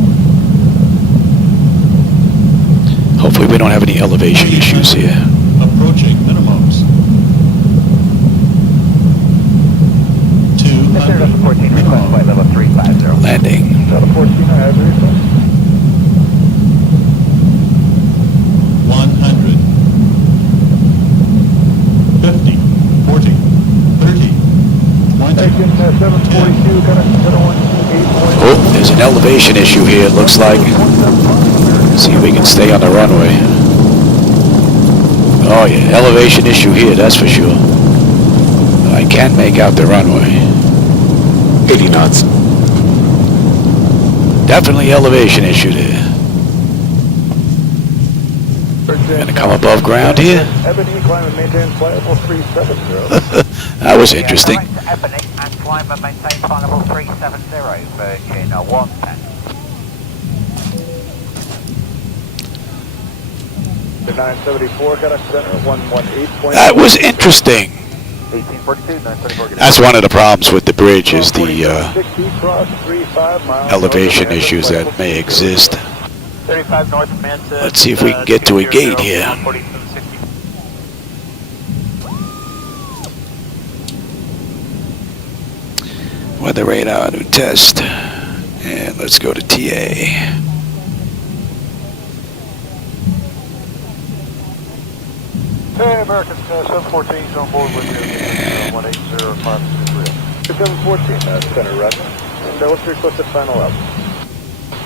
Hopefully we don't have any elevation issues here. Approaching minimums. 200. Let's send it up to 14, request flight level 350. Landing. Delta 14, I have the request. 100. 50. 40. 30. 20. American 742, contact center 128.75. Oh, there's an elevation issue here, it looks like. See if we can stay on the runway. Oh yeah, elevation issue here, that's for sure. I can make out the runway. 80 knots. Definitely elevation issue there. Gonna come above ground here. Ebony, climb and maintain flight level 370. That was interesting. Ebony and climb and maintain flight level 370, Virgin 110. The 974, contact center 118. That was interesting. 1842, 934. That's one of the problems with the bridge is the 60 cross 35 miles. elevation issues that may exist. 35 north, Manta. Let's see if we can get to a gate here. 14760. Weather radar to test. And let's go to TA. Hey, American 714 is on board with you. 180523. 714, center roger. And what's your requested final up?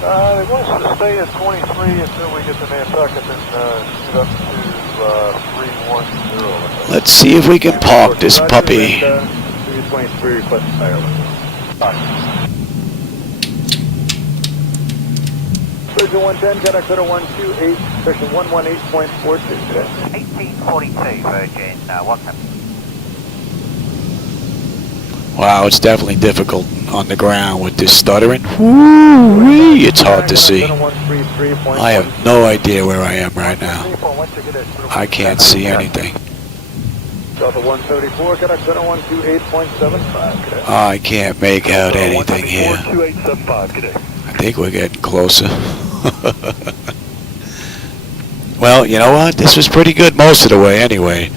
They want us to stay at 23 until we get to Nantucket and shoot up to 310. Let's see if we can park this puppy. 323 requested Ireland. Virgin 110, contact center 128, section 118.42 today. 1842, Virgin 110. Wow, it's definitely difficult on the ground with this stuttering. Woo-wee, it's hard to see. I have no idea where I am right now. I can't see anything. Delta 174, contact center 128.75 today. I can't make out anything here. 2875 today. I think we're getting closer. Well, you know what? This was pretty good most of the way anyway.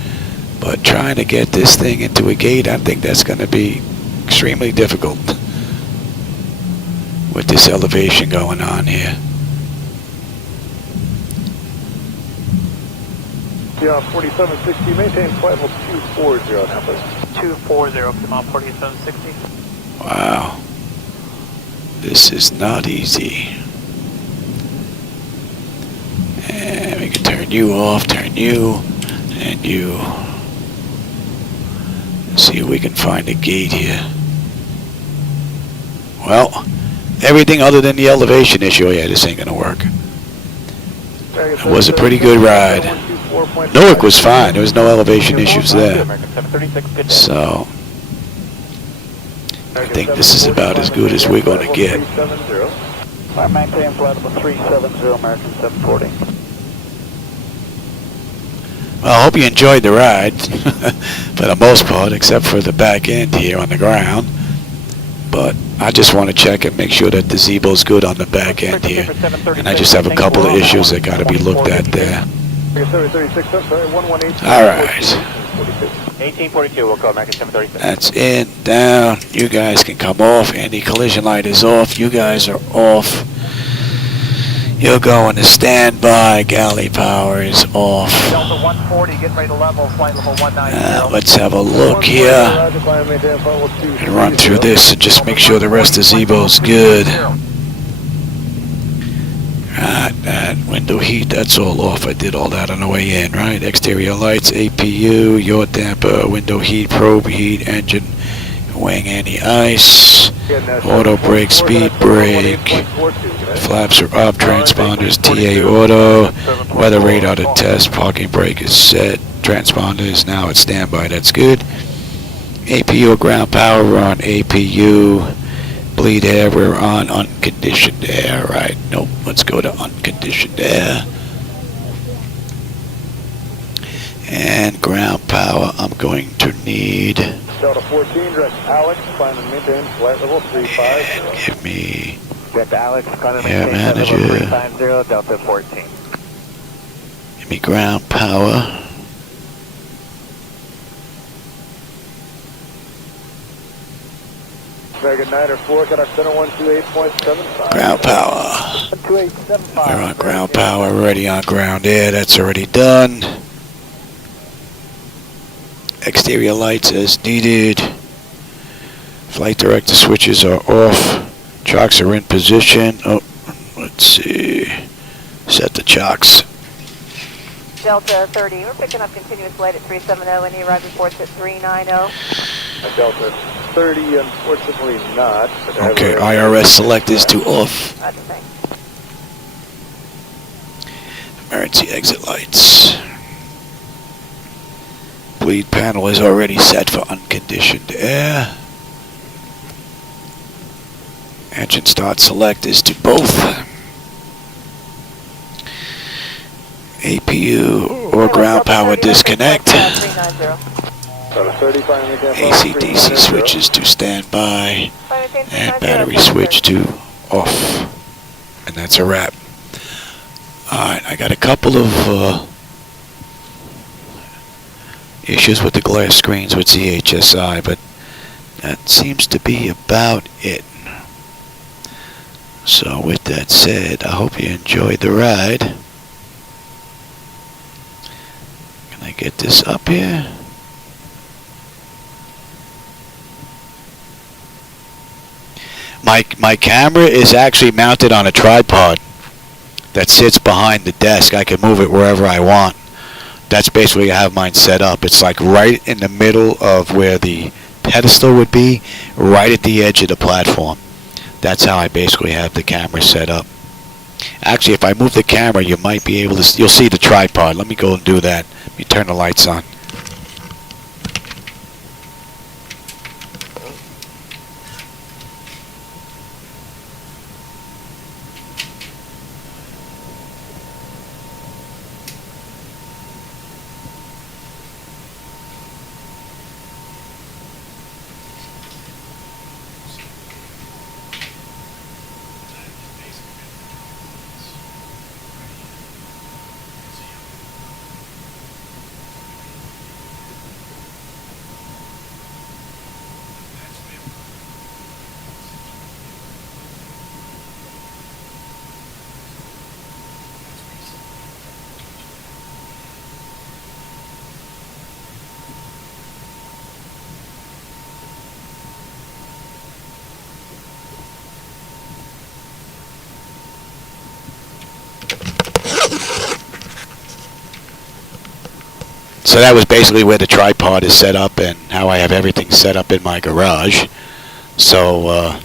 But trying to get this thing into a gate, I think that's going to be extremely difficult with this elevation going on here. Yeah, 4760, maintain flight level 240 now, please. 240, come on, 4760. Wow. This is not easy. And we can turn you off, turn you, and you. See if we can find a gate here. Well, everything other than the elevation issue, yeah, this ain't gonna work. It was a pretty good ride. Newark was fine. There was no elevation issues there. So, I think this is about as good as we're going to get. I maintain flight level 370, American 740. Well, I hope you enjoyed the ride, for the most part, except for the back end here on the ground. But I just want to check and make sure that the Zebo's good on the back end here. And I just have a couple of issues that got to be looked at there. All right. 1842, we'll call American 736. That's in, down. You guys can come off. Anti-collision light is off. You guys are off. You're going to standby. Galley power is off. Delta 140, get ready to level, flight level 190. Let's have a look here and run through this and just make sure the rest of Zebo's good. Right, that window heat, that's all off. I did all that on the way in, right? Exterior lights, APU, yaw damper, window heat, probe heat, engine, wing anti-ice, auto brake, speed brake, flaps are up, transponders, TA auto, weather radar to test, parking brake is set, transponder is now at standby, that's good. APU ground power, we're on APU. Bleed air, we're on unconditioned air, right? Nope, let's go to unconditioned air. And ground power, I'm going to need... Delta 14, direct Alex, climb and maintain flight level 350. Give me... Direct Alex, climb and Air maintain flight level manager. 350, Delta 14. Give me ground power. Dragon 9 or 4, got our center 128.75. Ground power. 128.75. We're on ground power, already on ground air, that's already done. Exterior lights as needed. Flight director switches are off. Chocks are in position. Oh, let's see. Set the chocks. Delta 30, we're picking up continuous flight at 370, any arrive reports at 390. Delta 30, unfortunately not. Okay, IRS select is to off. Emergency exit lights. Bleed panel is already set for unconditioned air. Engine start select is to both. APU or ground power disconnect. AC/DC switches to standby. And battery switch to off. And that's a wrap. Alright, I got a couple of issues with the glass screens with CHSI, but that seems to be about it. So with that said, I hope you enjoyed the ride. Can I get this up here? My camera is actually mounted on a tripod that sits behind the desk. I can move it wherever I want. That's basically how I have mine set up. It's like right in the middle of where the pedestal would be, right at the edge of the platform. That's how I basically have the camera set up. Actually, if I move the camera, you might be able to, you'll see the tripod. Let me go and do that. Let me turn the lights on. So that was basically where the tripod is set up and how I have everything set up in my garage. So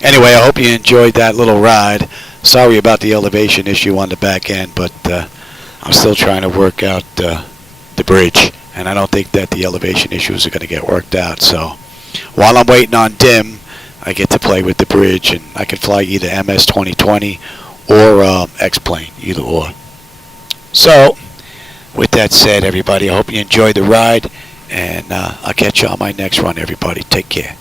anyway, I hope you enjoyed that little ride. Sorry about the elevation issue on the back end, but I'm still trying to work out the bridge, and I don't think that the elevation issues are going to get worked out. So while I'm waiting on Tim, I get to play with the bridge, and I can fly either MS2020 or X-Plane, either or. So, with that said, everybody, I hope you enjoyed the ride, and I'll catch you on my next run, everybody. Take care.